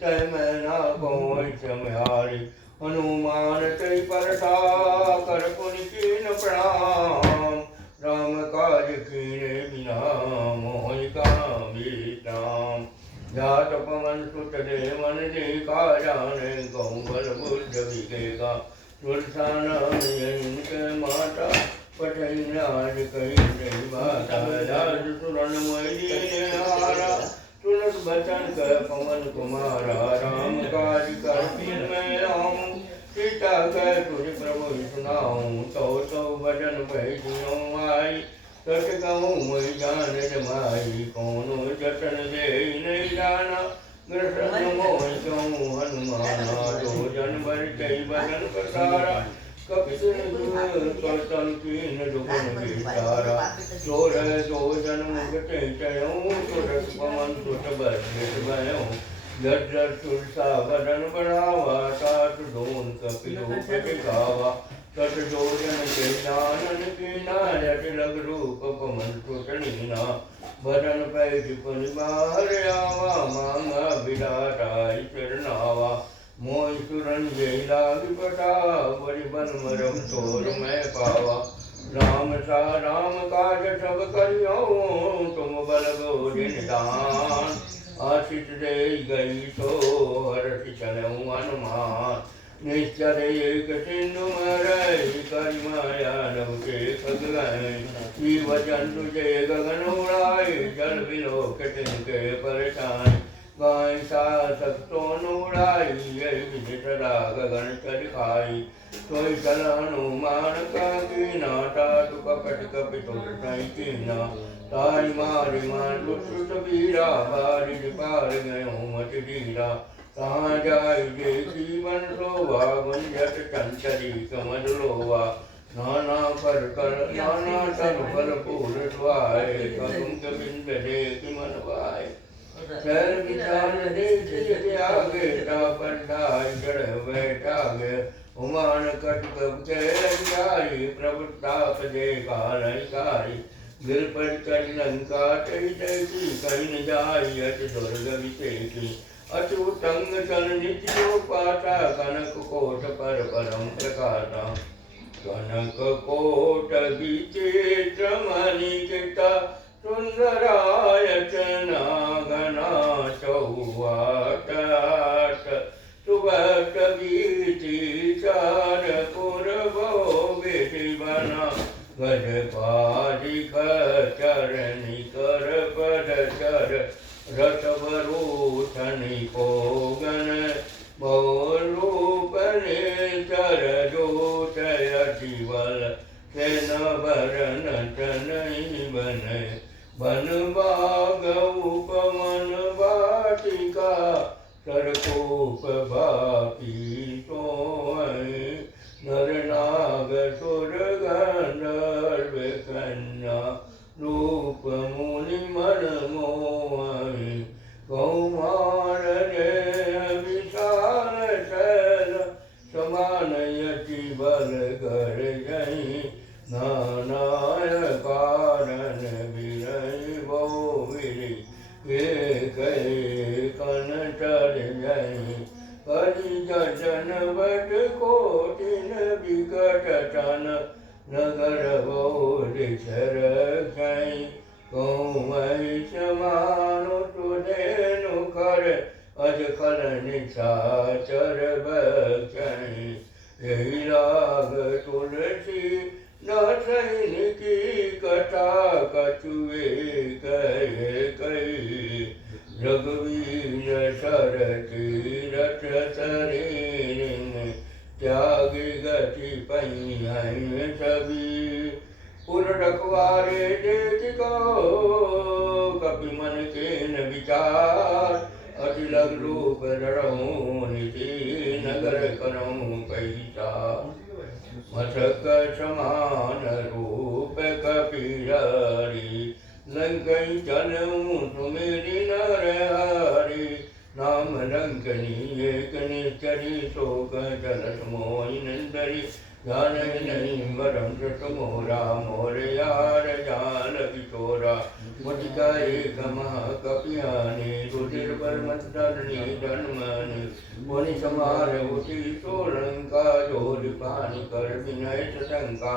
तय मैं ना कोई सम्हारी। हनुमान तय परसा कर पुनि कीन प्रणाम। राम काज कीने बिना मोहि कामिताम। जात पवन सुत देवन देखा जाने गौ बल बुद्ध विवेका। तुलसाना माता पठन आज कही नहीं माता। राज तुरन मोहिनी हारा तुलस बचन कर पवन कुमारा। राम काज कर मैं आऊँ सीता कह तुझ प्रभु सुनाऊँ। तो भजन भय आई सच कहूँ मैं जान जमाई। कौन जतन दे नहीं जाना ग्रसन मोह कहूँ हनुमाना। जो जन बर कई बदन पसारा कपिन तन कीन दुगुन विचारा। चोर जो जन मुगते चयऊँ तुरस पवन सुत बरगित भयऊँ। जट जट तुलसा बदन बढ़ावा तात धून कपिलो गावा। तट जोजन के जानन कीना जट लग रूप पवन सुत नीना। बदन पैठ परिवार आवा मांगा बिराटाई चरनावा। मोहि सुरंजय लाग पटा बड़ि बन मरम तोर मैं पावा। राम सा राम काज सब करियो तुम बल बोझ निदान। आशीष दे गई तो हर्ष चलऊँ हनुमान। निश्चर एक सिंधु मरई करि माया नभ के खग गए। वचन तुझे गगन उड़ाई जल बिलो तिनके परछाई। गाय सा सत्तों उड़ाई यही विधि सदा गगन चढ़ खाई। सोई चल हनुमान का कीना तातु कपट कपितुर सई कीना। तारी मारी मान लुट वीरा बारिश पार गयो मत धीरा। कहाँ जाय देखी बन सोवा गुंजत चंचरी कमल लोवा। नाना पर कर नाना तन फल फूल सुहाए। कदुम बिंद देख मन भाए। शहर विचार देख आगे पर ढाई चढ़ बैठागे। हुमान कट कब जाई प्रभुताप दे कारी। गिर पर कर लंका चढ़ी जैसी कहीं न जाई अति दुर्ग विशेषी। अचूतंग सन नित्यो पाता कनक कोट पर परम प्रकाशा। कनक कोट विचित्र मणिकिता सुंदरायचना घना चौवाट। सुबह बीती चार पूर्वो बेटी बना। गज पारिक चरणी कर पद चर रसवरूथनि पोगन। बहुरूपने चर जोतयति बल सेन भरन तनहि बन। बन बाग उपवन वाटिका सरकोप बापी सोई। नर नाग सुर गंधर्व कन्या रूप मुनि मन मोहि। कौमार विशाल शैल समानयति बल कर जहि। नानाय कारण विरहि बहु विरि एक कन चढ़ जहि। करि जन बट कोटिन विकट तन नगर बोध रखई। कौमहि समानु तुधेनु कर अज खल निशाचर बखई। यही लाग तुलसी न सैनिकी कथा कछुए कहे कही। रघुवीर सर तीरथ शरीर त्यागी गति पई सभी। पुर रखवारे देख को कपि मन के न विचार। अति लग रूप धरऊँ निधि नगर करऊँ पैसा। मशक समान रूप कपिरारी लंकई चलऊँ सुमेरि नर हरि। नाम लंकनी एक निश्चरी शोक चलत मोहि नंदरी। जान नहीं मरम सत मोरा मोर यार जान किशोरा। वटिका एक महाकपियानि रुधिर परमतरणी जन्मनि मुनि समार उठी सोलंका जोरि पानी कर विनय शंका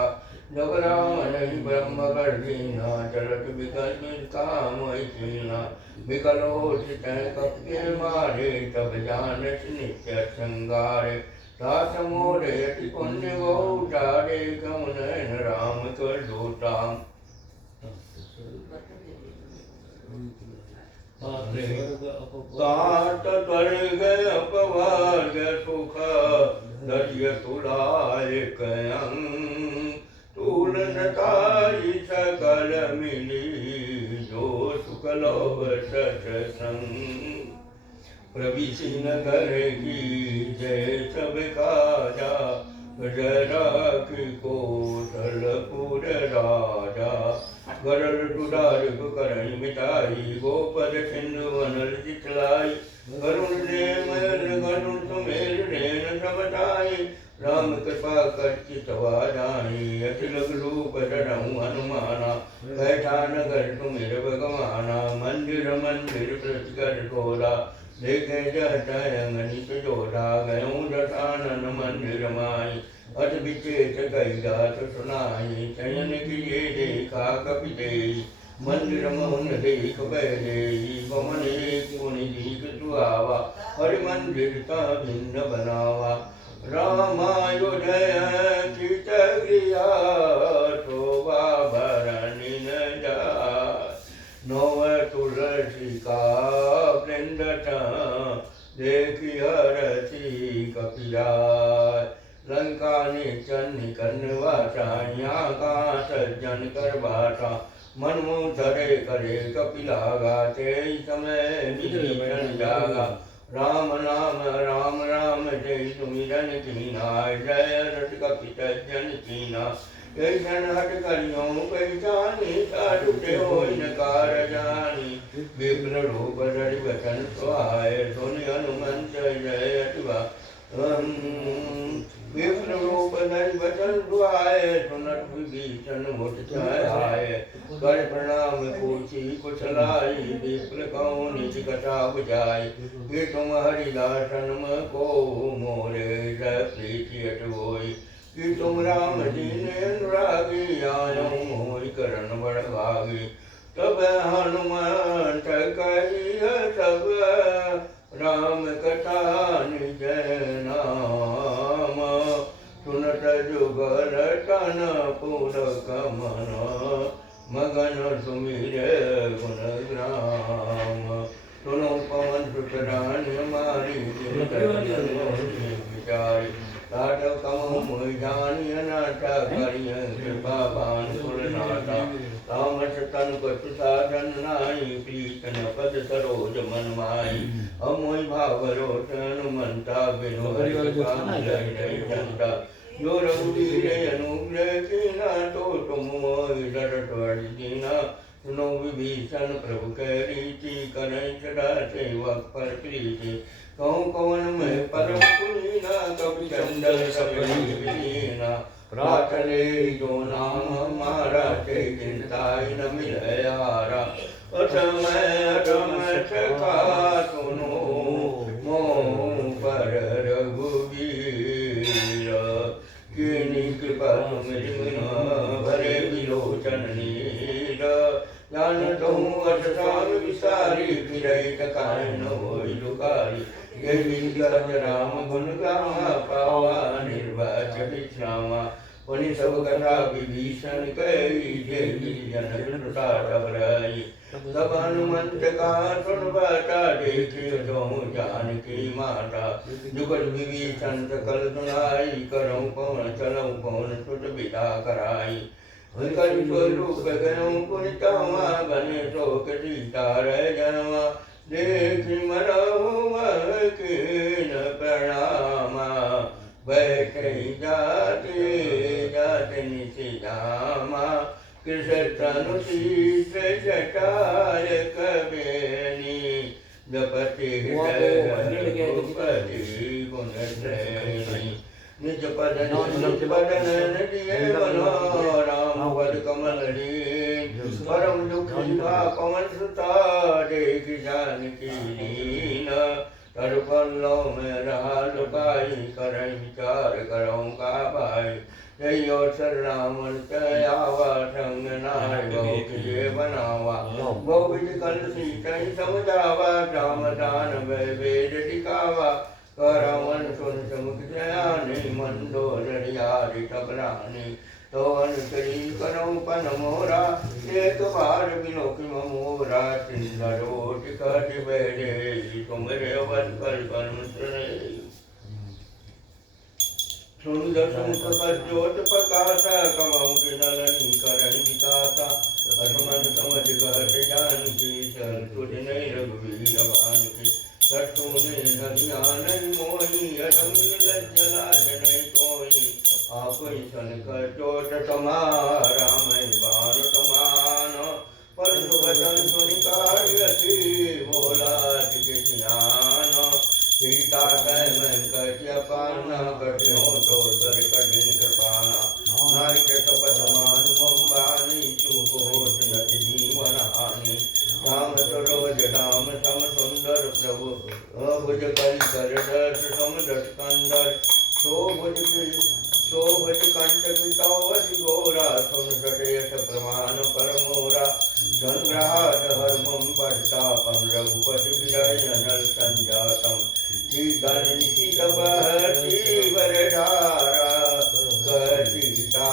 जब राम नहीं ब्रह्म गर्दीना चलत विकल काम ऐसीना विकलोचित कपके मारे तब जानस नित्य संगारे सात मोरे अति पुण्य बहुचारे कमुनयन राम कर दूताम काट स्वर्ग अपवर्ग सुख दर्य तुलाय कयं तुलनताई सकल मिली जो सुख लोभ सत्संग प्रविशि नगर की जय सब काजा जरा की कोसलपुर राजा गरल दुलार करई मिटाई गोपद सिंधु वनल चितलाई गरुण दे मयल गरुण सुमेर नैन समताई राम कृपा कर चितवा जाई अतिलग रूप धरऊं हनुमाना बैठा नगर तुमेर भगवाना मंदिर मंदिर प्रतिकर तोला देखे जयंगनित जोड़ा गयों दशानन मंदिर माई अत विचेत गई गात सुनाई चयन किए देखा कपि देई मंदिर मोहन देख बैदेई पवन एक पुनि दीक सुहावा हरि मंदिर का भिन्न बनावा रामायुधय चित गृहा शोभा भरणी न जाय नव तुलसी का वृंदट देखि हरसी कपिराय लंका निचन निकन वाचा का सज्जन कर बाटा मनमो धरे करे कपिलागा ते समय विभीषण जागा राम राम जय सुमिरन कीना जय रट कपि सज्जन कीना जैसन हट करियो पहचानी साधुते होई नकार जानी विप्र रूप धरि वचन सुहाए सुनि हनुमंत जय अतिवा विप्र रूप धरि वचन सुहाए सुनत विभीषण मुठ छाए कर प्रणाम पूछी कुशलाई विप्र कहूँ निज कथा बुझाई कि तुम हरिदासन को मोरे प्रीति अट होई कि तुम राम जी ने अनुरागी आयो मोहि करन बड़ भागी तब हनुमंत कही सब राम कथा निज नाम सुनत जुगल तन पुरक मन मगन सुमिर गुण ग्राम सुनो पवन सुत मारी विचारी लाट कमो मोहि जानी अनाथा करिय कृपा बान कुलनाथा तामस तन कछु साधन नाई प्रीतन पद सरोज मन माई अमोहि भावरो हनुमंता बिनु हरि जनता जो रघुवीर अनुग्रह कीना तो तुम मोहि डरत दीना सुनो विभीषण प्रभु कह रीति करई सदा सेवक पर प्रीति कहूँ कवन में परम पुनीना कपि चंदन सपनी विलीना प्रातले जो नाम हमारा ते चिंताई न मिले यारा अटम सखा सुनो मोह पर रघुवीर किनी कृपा तुम भरे विलोचन नीर जान कहूँ अस साम विसारी फिरई टकाय न होई लुकारी यही राम गुण गावा पावा निर्वाच विश्रामा पुनि सब कथा विभीषण कही जय जन टबराई तब हनुमंत का सुन बाटा देखियो जो जानकी माता जुगल विभीषण सकल सुनाई करऊँ पवन चलऊँ पवन सुत विदा कराई कल स्वरूप गयों पुनितावा बने शोक सीता रह जनवा देखि मरहुआ कीन प्रणामा बैठे जाते निशिधामा कृष्ण तनु शीश जटाय कबेनी जपति हृदय गुण श्रेणी निज पद दिए बनो राम पद कमल परम दुखी पवन सुता देख जानकी दीन तर पल्लव में रहा लुकाई करई विचार करऊँ का भाई यही अवसर रावण आवा संग नाय बहु किए बनावा बहु विधि कल सीतई समझावा राम दान वेद टिकावा रावण सुन समुख जयानी मंदोदरियारि टकरानी तो अनुसरी करो पन मोरा एक बार बिनोकी मोरा सिंदरोट कट बैठे तुमरे वन कल कर्म सुने सुंदर सुमुख पर ज्योत प्रकाशा कवम के नलनी करण विकासा असमन समझ कहत जान की चल तुझ नहीं रघुवीर भान के सठुने धन्यान मोही अधम लज्जला जन कोई आप सन कर चोट समारा मैं बान समान परंतु वचन सुनि कार्यति बोला ध्यान सीता कह मैं कटिया पाना कठिनो तो सर कठिन कृपाना नारी के शपथ मान मम्बानी चूक होत नति जीवन हानि राम सरोज राम सम सुंदर प्रभु भुज कल कर दर्श सम दस कंदर शोभज कंठ पितावधि घोरा सुन सटेश प्रमाण परमोरा संग्रहात हर्मम परतापम रघुपति विजय नल संजातम शीतल निशित बहती वरधारा सीता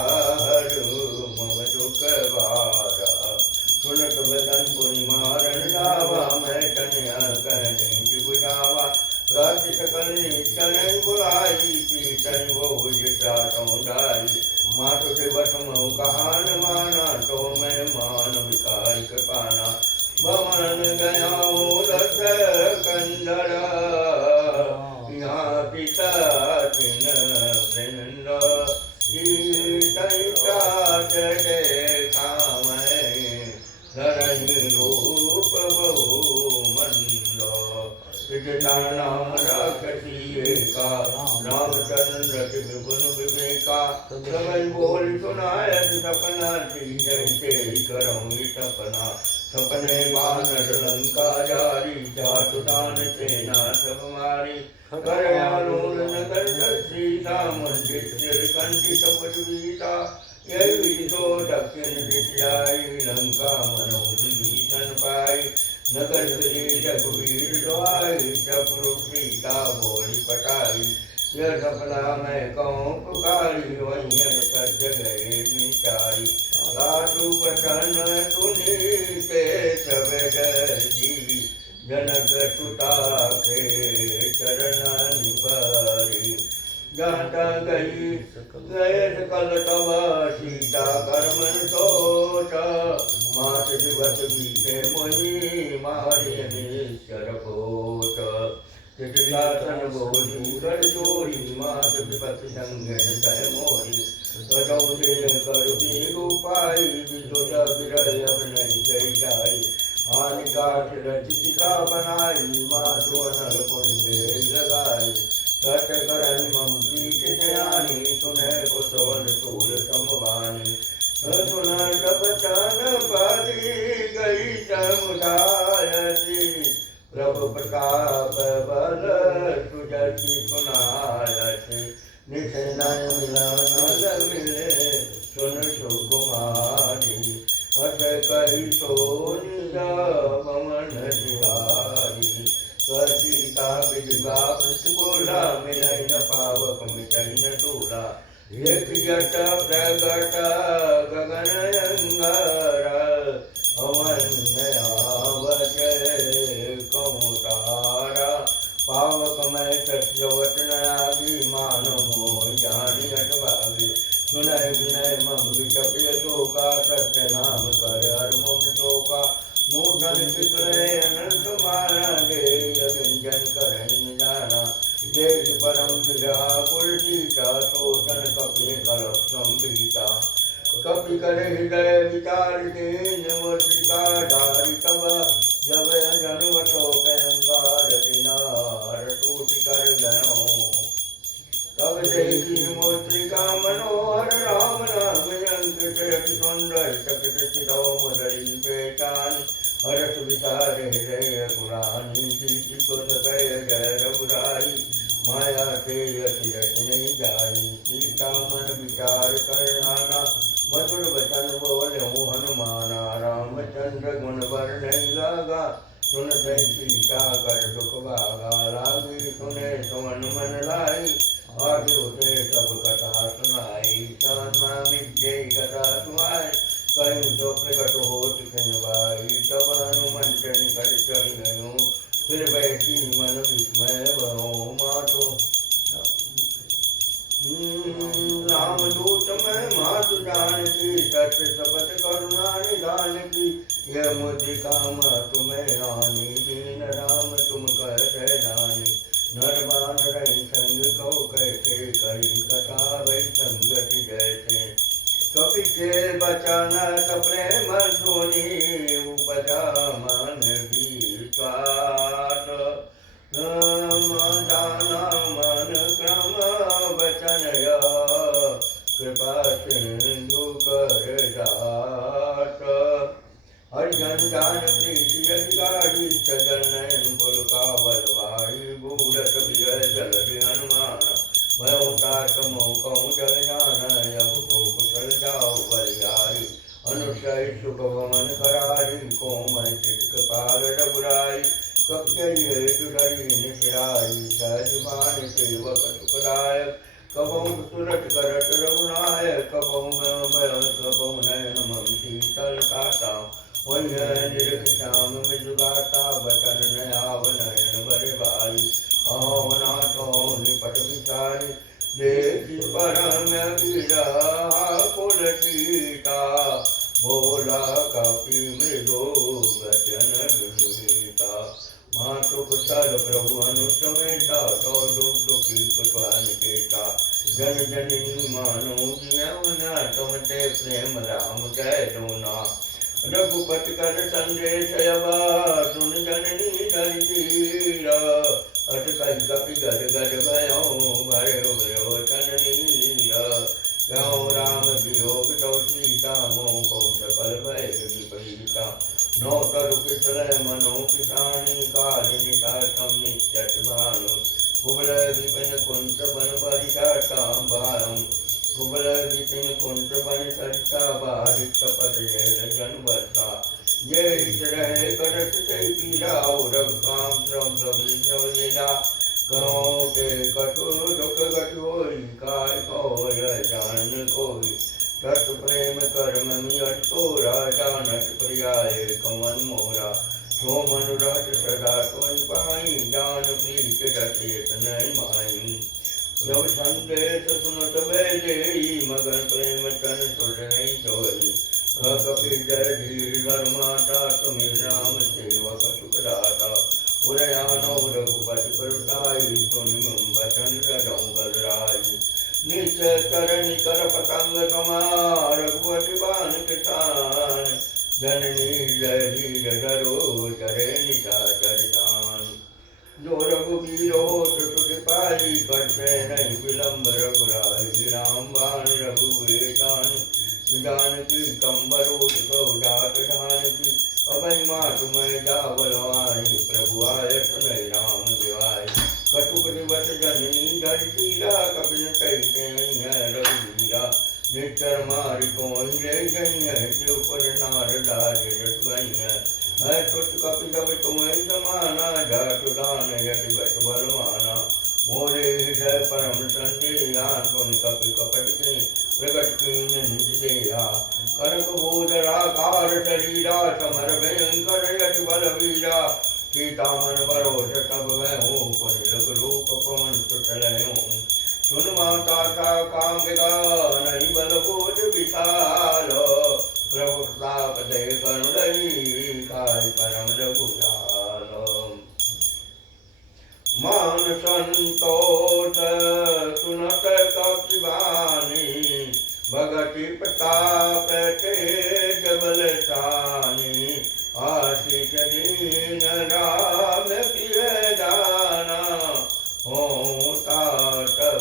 मम दुख वारा सुनत बदन पुनिमारन लावा मैं तनया कहने बुझावा गाति सकल निचन बुलाई पीतन बहु जिटाटों डाई मातु से वसम कहान माना तो मैं मान विकार कृपाना बमन गया रथ कंदर यहाँ पिता तिन वृंद देखा मैं धरणी रूप बहु मंद नाम राक्षसी का रामचंद्र विपुन विवेका समय बोल सुनाय सपना जैसे करऊँ सपना सपने बानर लंका जारी जातुदान सेना सब मारी करयानूर नगर सीता मंदिर कंठी सपट बीता यही विदिशो दक्षिण दिशाई लंका मनोविभीषण पाई नगर श्री रघुवीर द्वाई चक्रु सीता बोली पटाई यह सपना मैं कहूँ पुकारी वही सज गए निचारी साधु बचन सुनी के सब जी जनक सुता के चरण निपारी जाता गई गए सकल तब सीता कर्मन सोच मास दिवस बीते मोही मारे निश्चर कोट शासन बोली कर जोड़ी मात विपत्ति संगन सह मोही गौदे कर रूपाई विदुर विरय अब नहीं चई जाई हानिकाठ रचिका बनाई मातु अनल पुण्य लगाई सत करन मम प्रीत ज्ञानी सुने कुशवन तूल समवानी सुन बचन पदी गई समुदायसी प्रभु प्रताप बल सुजति सुनायसी निशनय मिलन मिले सुन सुकुमारी हस कही सोनि पवन दिवारी सीता विधवा प्रतिकूला मिलन पावक मिटन तूला एक जट प्रगट गगन अंगार अवन्यावच कमुतारा पावक मैं सत्यवचन आदि मानमो जानी अटभागी सुनय विनय मम विचप्य शोका सत्य नाम कर हरमुख शोका नूतन चित्रय अनंत माना दे व्यंजन करण जाना देख परम विरहा कुलजीता शोषण कपि कलप संभीता कपि कर हृदय विचार दीन मुद्रिका धारि तब जब जनुवटो गंगार दिनार टूट कर गयो तब देखी मुद्रिका मनोहर राम नाम अंकित सुंदर चकित चिदो मुदरी सीता कर दुख भागा लागी सुने सुमन मन लाई आदि होते सब कथा सुनाई तन्मा मिटे कथा सुनाई कहीं जो प्रकट हो चिकन भाई तब हनुमंत निकट चल गयो फिर बैठी मन विस्मय भरो मातो रामदूत में मातु जान की सत्य शपथ करुणा निधान की यह मुद्रिका तुम्हें आनी दीन राम तुम कहते जानी नरबान रही संग कहो कैसे कही कथा भई संगति जैसे कपि के बचाना प्रेम सोनी उपजा मन विश्वास दाना मन क्रम वचनय कृपा सिंधु कर दात हरिजन जान प्रीति अधिकारी सगल नयन पुल का बलवाई बूढ़त विजय जल हनुमान भयोतार कहूँ जल जान अब को कुशल जाओ बलिहारी अनुसय सुख भवन करारी कोमल चित कृपाल रघुराई कपि निशिराई सहजमान सेवक सुखदायक कबहु सुरत करत रघुनायक कबहु कबहु नयन मम शीतल काता निरख श्याम मृदुगाता बचन नयाव नयन बरे बारी अहोनाथो निपट विचारी देखी परम गिरा कुल सीता भोला कपि मृदो वचन गीता मातु कुशल प्रभु अनुसमेता तो दुख दुखी कुटवानिकेता जन जननी मानो जियौना तुम ते प्रेम राम कह दो ना रघुपति कर संदेश यवा सुन जननी धीरा अटकल कपि गद गद भयो भयो भयो तननीरा गौ राम वियोग तो सीता मोह को सकल भय विपरीता नौ तरु किसलय मनो किसानी कारिणिता तम नित्यत भानु कुबल विपिन कुंत बन परिदाता बारम कुबल विपिन कुंत बन सरिता बारित पद जय जन वर्षा जय रहे करत ते पीड़ा रघु काम श्रम प्रभुदा कहो ते कटु दुख कटु होई काय कोय जान कोई तत् प्रेम कर्म मियट तोरा जानत प्रियाय कमन मोरा सो मनुरत सदा कोई पाई जान प्रीत रचेत नहीं माई जब संदेश सुनत बैठे मगन प्रेम तन सुर नहीं सोई कपि जय धीर घर माता तुम्हें राम सेवक सुखदाता उदयानो रघुपति परताई सुनि बचन रजौ गजराई निश्चय चरण कर पतंग कमार रघुपति बान किसान जननी जय धीर धरो चरे निशाचर दान जो रघुवीरो तुझ पाई करते नहीं विलम्ब रघुराई राम बाण रघुवेदान जानकी कंबरोध सौजात जानकी अभय मातु मैं जावलवाणी प्रभु आय सुनय राम दिवाय कटुक दिवस जननी धरतीरा कपिल कहते हैं रघुवीरा निश्चर मारि को ले गई है शिव पर नारदारी रट गई है तुझ कपि जब तुम्हें समाना जात दान यति बट बलवाना मोरे हृदय परम संदेहा सुन कपि कपट के प्रकट कीन निज देहा कनक भूधराकार शरीरा समर भयंकर यति बलवीरा सीता मन भरोस तब मैं हूँ पुनिलक रूप पवन सुचलयूं सुन माता था कामिका नहीं बल बोझ विशाल प्रभु ताप दे करुणई काय परम रघुजाल मान संतोष सुनत कपिवानी भगति प्रताप तेज बलशानी आशीष दीन राम प्रिय जाना होता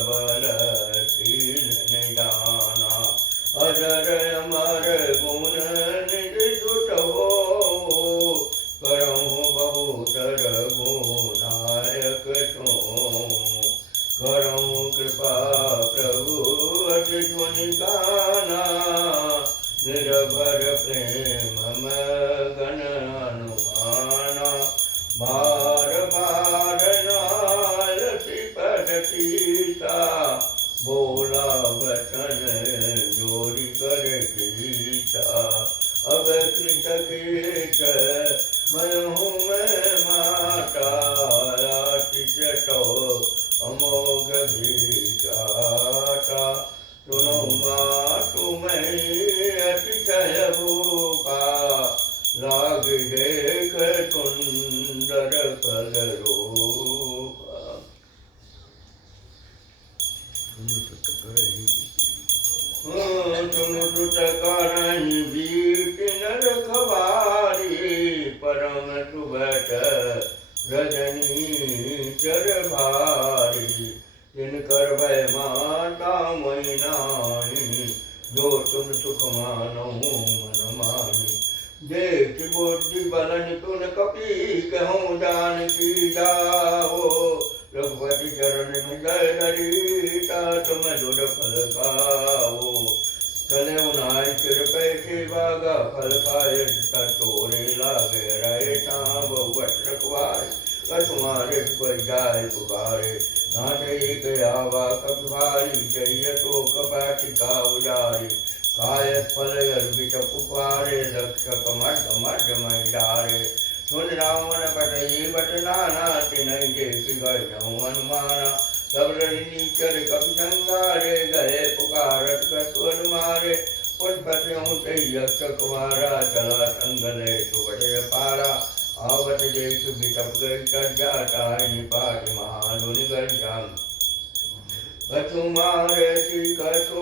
बलशील निदाना अजर अमर गुण निज सुत हो करहु बहुत रघुनायक तो करहु कृपा प्रभु अति गुण गाना निर्भर प्रेम भारी जिनकर भय माता मोहि नाहि जो तुम सुख मानो मन माही देख बुद्धि बल निपुण कपि कहूँ जानकी जाओ रघुपति चरण हृदय धरी तात मधुर फल खाओ चले उनाई सिर पैसे बागा फल खाए तोरे लागे रहे ताब वट रखवारे कसुमारे कोई जाए पुकारे नाटे गयावा कभी भारी चाहिए तो कपाटिका उजारी कायत फल अर्पित पुकारे रक्षक मठ मठ मैडारे सुन रावण पटई बट नाना तिनहि देख गए हनुमाना सब नीचर कपि संगारे गए पुकारत कसुर मारे पुष्पतियों से यक्षक मारा चला संगले सुबटे पारा आवत देख बिटप गई जाता निपाट महानुनि गर्जन कछु मारे सी कछु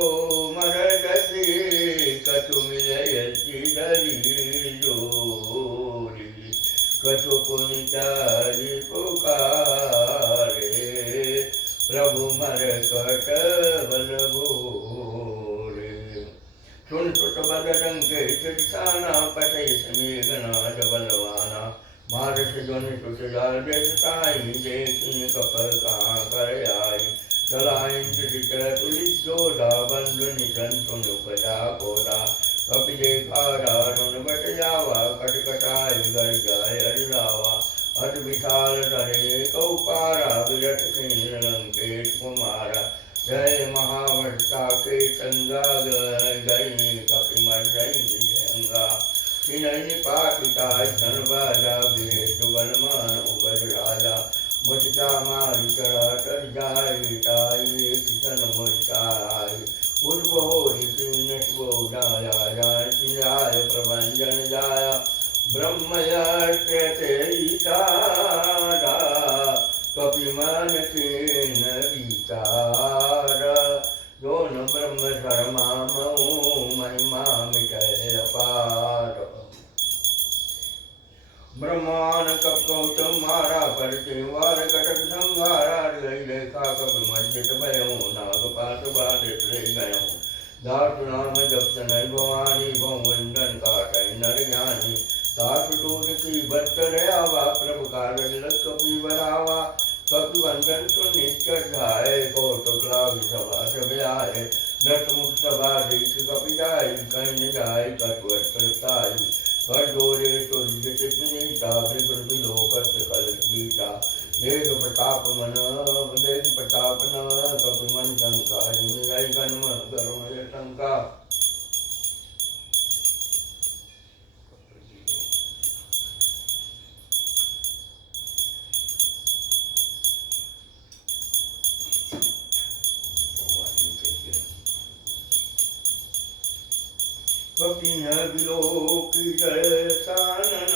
मर गति कछु मिले धरी जोरी कछु पुनि चारि पुकारे प्रभु मर कट बल भोरे सुन सुत बदरंग चिरसाना पटय समीघनाद बलवाना मारस ध्वनि सुत जाल देश ताई देखी कपल कहाँ कर आई चलाई तुलित जोधा बंधु निधन सुन उपजा कोदा कपि देखा दारुण बट जावा कटकटाई गर जाय अरिरावा अट विशाल धरे कौपारा विरट किन्ह लंकेश कुमारा जय महावर्षा के संगा गई कपि मर्दंगा किन्ह निपातिता धन बाजा गिरे जुगल मान उगज राजा मुझका मारी चढ़ा तर जाए ताई किशन मुझकाई उद्भोरी नटवो जाया जाय चिराय प्रभंजन जाया ब्रह्मयते ईतारा कपि मन के नरीतारा जो न ब्रह्म शर्मा मऊ महिमा मिटय अपार ब्रह्मांड कप गौतम मारा करते वार कटक संहारा गई रेखा कप मज्जित भयो नागपात बाधित रह गयो दासु नाम जप नय भवानी बहुवंदन काटय नर ज्ञानी दासु दूध की बत्तर आवा प्रभु कारण कपि बढ़ावा कपि वंदन सुनिश्चर धाय कौतुक लाभ सभा सब आए दस मुख सभा देख कपि जाय कहीं न जाय कटवट करताई कर जोरे तो नीता प्रकृति लोकत कल बीता देख प्रताप न कपि मन शंका जिमिलाई गन्म गर्म शंका कपि न विलोकी जयसानन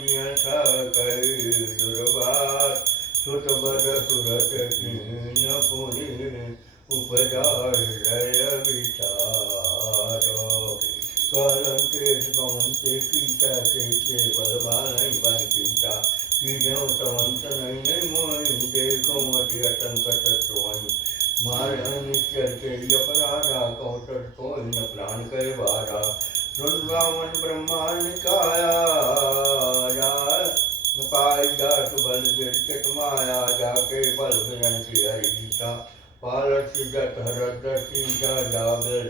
बियथा कई दुर्वास सुत बद सुरत कीन पुनि उपजार जय विचार कलंकेश कौंते कीटा के बलवा नहीं बन कीटा कीटों संवंत नहीं मोहि देखो अति अटंकट सोई मार अनिश्चर के अपराधा कौशल को न प्राण कर बारा सुन रावण ब्रह्मांड काया पाई जात बल गिरकित माया जाके बल विनती हरीता पालक जट हरद सीता जागर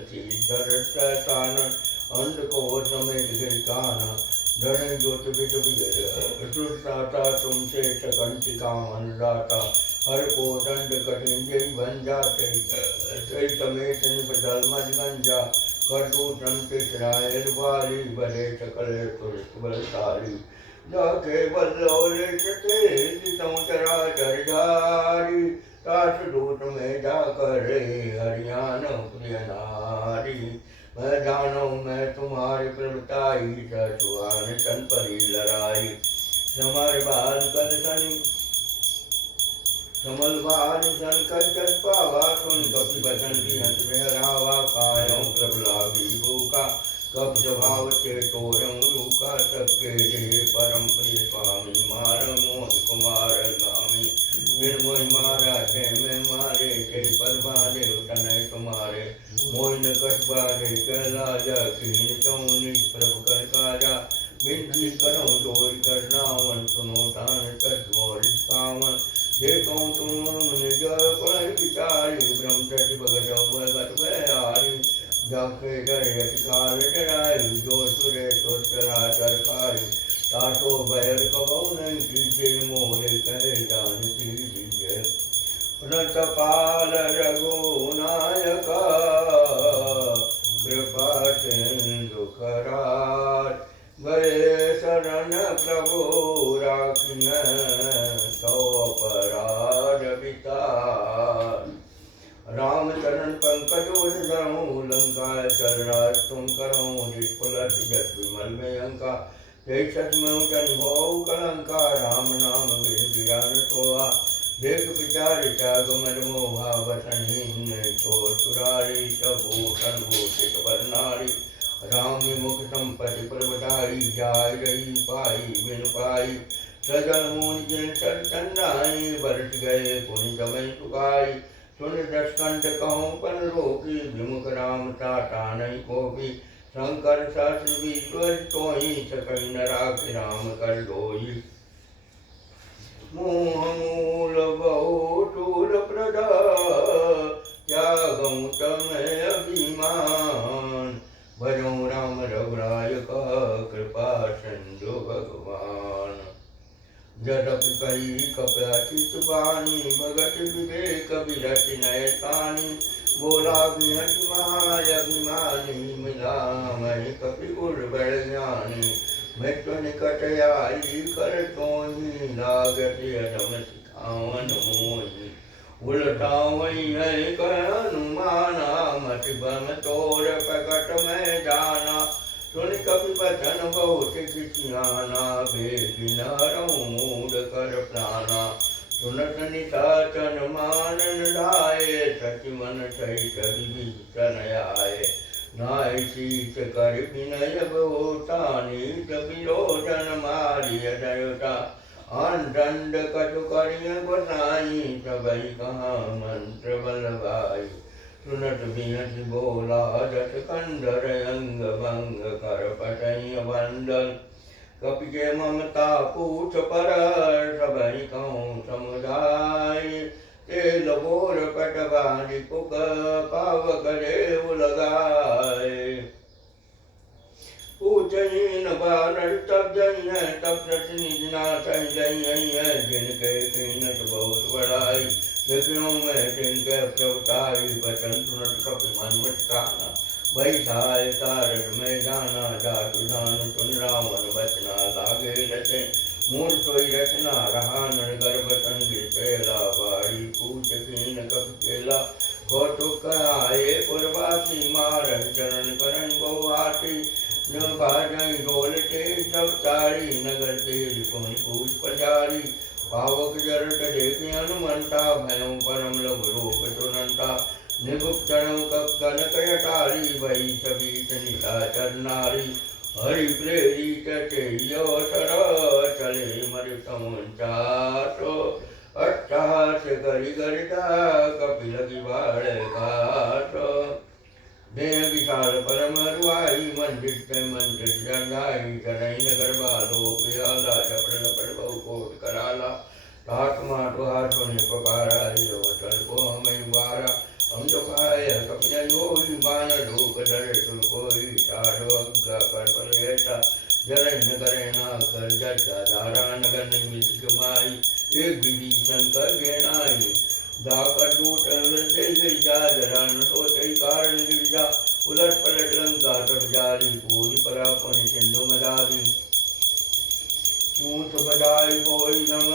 धर शैतान अंध को समेत गिरकाना धन ज्योत बिट बिगड़ता तुमसे सकंतिका मन राता हर को दंड कठिन जय बन जाते समेत निपटल मज गंजा कटु संत राय वाली बड़े सकल तुरस्त बलशाली जाके बल्लोले चते चरा चरधारी ताश दूत में जाकर हरियाण प्रिय नारी मैं जानो मैं तुम्हारी प्रभुताई सुहान तन परी लड़ाई समर बाल कर सनी समलवार सन कर पावा सुन कपि बचन हंस मेहरावा कायों प्रभुलागी भूखा कब स्वभाव से तोरं रूका सबके देह परम प्रिय स्वामी मार मोह कुमार गामी निर्मोह मोइन कटवा रे कहलाजा कीन चौनिज प्रभु कर काजा बिनती करो जोर करनावन सुनो तान सच मोर पावन देखो तुम निज पर विचारी ब्रह्मचर्य भगत भगत हारी जाके डरे अधिकार डराई जो सुरे तो चला सरकारी तातो बैर कबो नहीं कीजे मोरे करे दान कीजिए रतपाल रघुनायक कृपा सिंधु करार गए शरण प्रभु राखिन तो परार वितार राम चरण पंकज धरऊँ लंका चरराज तुम करो निष्फल जस विमल में अंका जय सतमु जन हो कलंका राम नाम गिरान सोआ देख विचार त्याग मद मोहा वसनहीन तो सुरारी सबूषण भूषित वर्णारी राम मुख संपति प्रभुधारी जाय रही पाई बिन पाई सजल मून जिन चंदाई बरस गए पुनि समय सुखाई सुन दशकंठ कहूँ पर रोकी विमुख राम टाटा नहीं कोपी शंकर शास्त्र विश्वर तोहि सकई न राख राम कर दोई मोह मूल बहु टूल प्रदा त्यागं तमें अभिमान भजो राम रघुराय कृपा सिंधु भगवान जदपि कही कपयाचित बानी भगत विवेक विरच नयतानी बोला बिहट महायभिमानी मिला मैं कपि उर्वर ज्ञानी मृत्यु निकट आई कर तोहि लागत अधम सिखावन मोहि उलटावई है अनुमाना मति बम तोर प्रकट में जाना सुन कपि बचन बहुत किसियाना भेदिन हरऊँ मूड कर प्राणा सुनत निशाचन मानन ढाए सचि मन सहित विभीषण आए नाय शीत कर विनय बहुतानी विरोधन मारिय दयुता दंड कटु करिय गोसाई सबई कहाँ मंत्र बलवाई सुनत बिहस बोला दस कंधर अंग भंग कर पटय बंदन कपि के ममता पूछ पर सबई कहूँ समुदाय तेल बोर पटवारी पुक पावक देव लगाए पूजहीन बानर तब जई है तब प्रतिनिधि नाथ जई है जिनके कीनत बहुत बड़ाई देखियो मैं जिनके प्रभुताई वचन सुनत कपि मन मुस्काना बैठाए तारक में जाना जातु जान सुन रावण बचना लागे रचे मूल सोई रचना रहा नगर बसन गिरला बारी पूछ कीन कपि केला कौतुक आए पुरवासी मार चरण करन बहुआती न बाजई ढोलते सब तारी नगर तेल कौन पूछ पजारी पावक जरट देखे हनुमंता भयों परम लघु रूप तुरंता निगुप चढ़ऊ कप कनक यटारी वही सबीत निशाचर नारी हरि प्रेरित तेयोसर चले मरुतमुंचासो अट्टहास गरि गरिता कपिल गिवाड़ कासो देह विशाल परम रुआई मंडित मंडित जंगाई जनई नगर बालो व्याला जपड़ लपड़ बहु कोट कराला तात माटो हाथों ने पकारा यो चल को हमें वारा हम जो खाए कपिया योही मान ढूक डरे तुल कोई तारो अग्गा कर पलेटा जरई नगरे ना कर जटा धारा नगर निमित कमाई एक विभीषण कर गेनाई दाकर टूटल जय गिरजा जरा न सोचे कारण गिरजा उलट पलट लंका तट जारी पूरी परापन सिंधु मदारी ऊँच बजाई कोई नम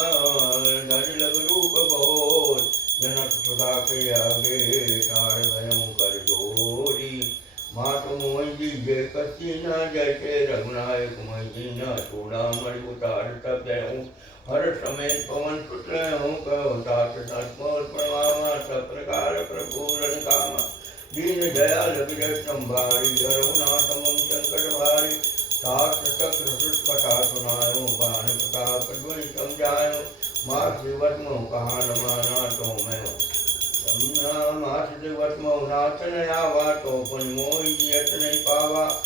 धर लग रूप बोल जनक सुधा के आगे तार भयों कर जोरी मातु मोहि जय कसी न जैसे रघुनायक मोहि न चूड़ा मणि उतार तब जयऊँ हर समय पवन पुत्र हूँ कहो तात सत्मोर प्रणवामा सब प्रकार प्रपूरण कामा दीन दयाल विजय संभारी हरो नाथ मम संकट भारी तात चक्र सुत कथा सुनायो बान प्रताप ध्वनि समझायो माँ श्रीवत मो कहा न माना तो मैं मास दिवस मौनाथ नया वा तो पुन मोहि जियत नहीं पावा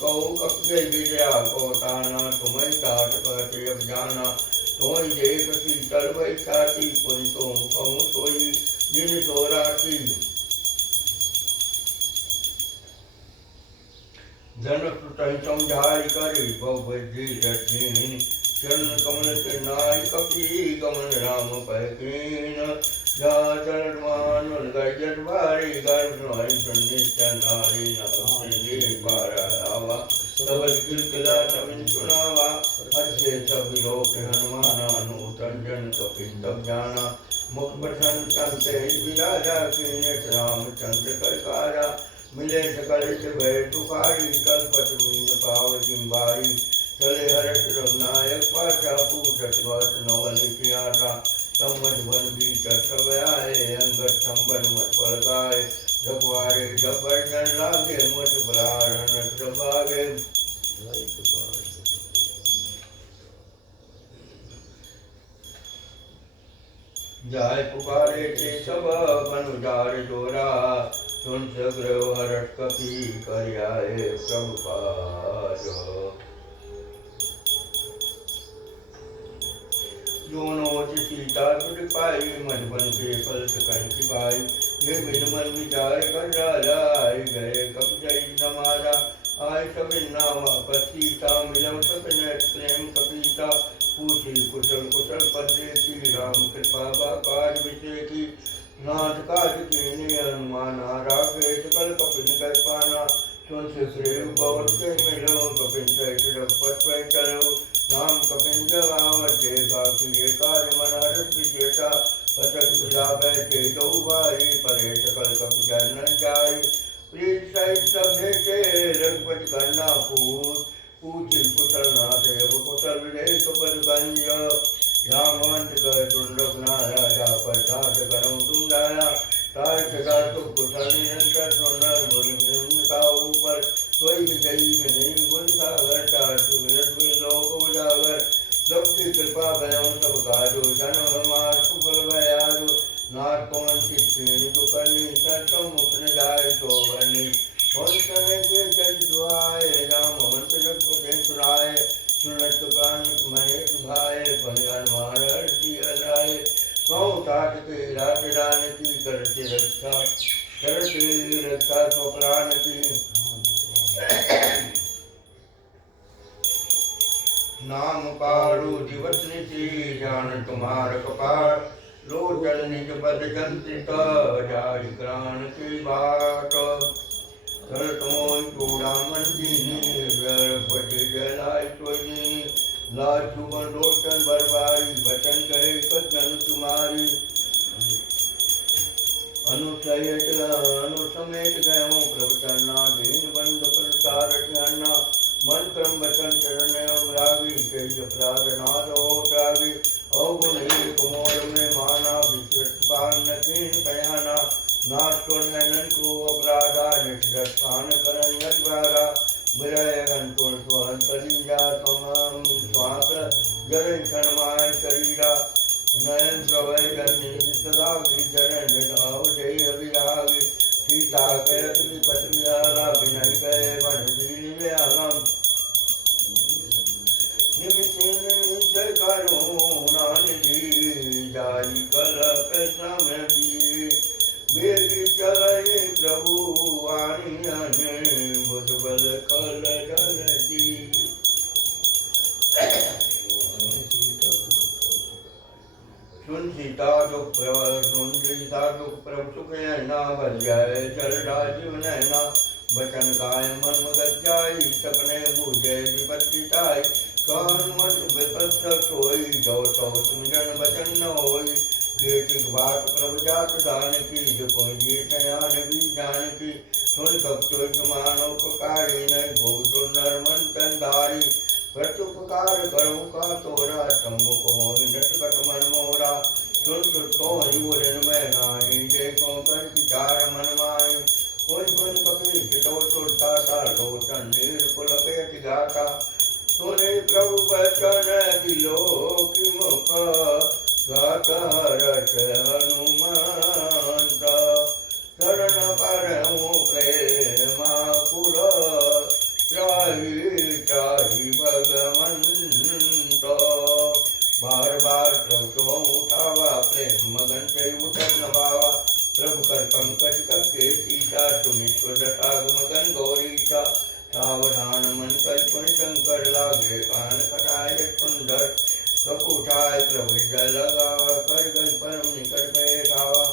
कौ कप गई विजया को ताना तुम्हें तात कहते अब जाना तोहि देख शीतल वही छाती पुन तुम कहूँ सोई जिन सोराती जनक तहि समझाई करी बहुबुद्धि रचीन चरण कमल के नाय कपि कमल राम पैकीन जा चरण मान गर्जन भारी गर्भ नारी संनिष्ठ नारी नारी पारा आवा तब किलकिला तमिन सुनावा हर्षे सब लोक हनुमाना नूतन जन कपिन तब जाना मुख प्रसन्न चंते विराजा कीने रामचंद्र कर कारा मिले सकल भय तुकारी कल्पत मीन पाव जिम्बारी चले हर्ष रघुनायक पाचा पूछत भट नवल कियारा सम्मत बन बीच आए अंगत संबन मत पर गाय रघुवारे जबर जन लागे मुझ बरारण प्रभागे जाय पुकारे थे सब बनुजार जोरा सुन सग्रह हर्ष कपि करियाए प्रभुपाद दोनों सीता तुझ पाई मधुबन के फल कंठी पाई ये बिन मन विचार कर राजा आई गए कब जय समारा आय सब नाम सीता मिलव सपन प्रेम कपीता पूछी कुशल कुशल पदे की राम कृपा बाज विषय की नाथ काज कीने हनुमान राखे सकल कपिन कर पाना सुन सुग्रीव बहुत के मिलो कपिन चैत्र पट पे चलो नाम कपिन जवावत देखा कि ये कार्य मन हर्ष विशेषा पतक तुला बैठे दो भाई परे सकल कपि जनन जाय प्रीत सहित सब भेटे रघुपति कन्ना पूत पूछी कुशल नाथ एव कुशल विदेश बलगंज रामवंत कर तुम रघुनाथ राजा पर दास करो तुम दाया तार सदा सुख कुशल निरंतर सुंदर गुण ऊपर कोई विजयी में नहीं गुण सागर चार सुमिरत में लोक उजागर सबकी कृपा भयं सब काजो जन्म मार सुफल भयाजो नाथ कौन चित्तीन जो करनी सरसों मुख न जाए तो बनी कौन करे के जल दुआए राम मंत्र जगते सुनाए सुनत कान मने भाए भगवान महाराज जी अलाए कौ तात के रात रान की करते रक्षा तो प्राण की नाम पारू दिवस निशि जान तुम्हार कपार लोचन निज पद जंत्रित जाय प्राण की बाट चल तुमोय चूड़ामन दीनी पति जलाय सोई लाचुमन लोचन बरबारी वचन कहे कथन तुम्हारी अनुसमेत गयो प्रवचना दीन बंद प्रसारण्या मन क्रम वचन चरण रागी तेज प्रारनाद हो त्यागी अवगुण कुमोर में माना विश्वत पान कीन पयाना नाश्वन को अपराधा निष्ठत पान करण यद्वारा विरय घंटों स्वहन शरीरा तमाम श्वास जर क्षणमाय शरीरा नयन प्रवय गति सदा जरण अवधेय विराग सीता कहत विपत विहारा विनय गए वन दीन व्यालम निमिषे करुणा निधि जाई कलप समय भी वेद चलय प्रभु वाणी बुध बल कल जलती सुन सीता दुख प्रभ सुख नैना बल जाय चल राजीव नैना बचन काय मन मगज जाय सपने बूझे विपत्तिताय कान मन विपत्त सोई जो तो तुम जन बचन न होई केतिक बात प्रभु जात दान की जो कोई जीत यान भी जान की सुन कपचोई समान उपकारी नहीं भो सुंदर मन कंधारी प्रत्युपकार करो का तोरा सम्मुख मोहि नटकट मन मोरा सुन तो हरिवरन में नाई देखो कर विचार मन माई कोई कपि चितो सुरता लोचन नीरकुल पेट गाता सुने प्रभु बचन दिलो की मुख गाता रट हनुमान शरण परमु प्रेमाकुल त्राहि त्राहि भगवंत। बार बार प्रभु उठावा प्रेम मगन से उठत नवावा। प्रभु कर पंकज कके सीता सुमिश्र जटाग मगन गौरीता। सावधान मन कल्पन शंकर लागे कान कटाय सुंदर। कपूठाय प्रभु जल लगावा कर गज परम निकट बैठावा।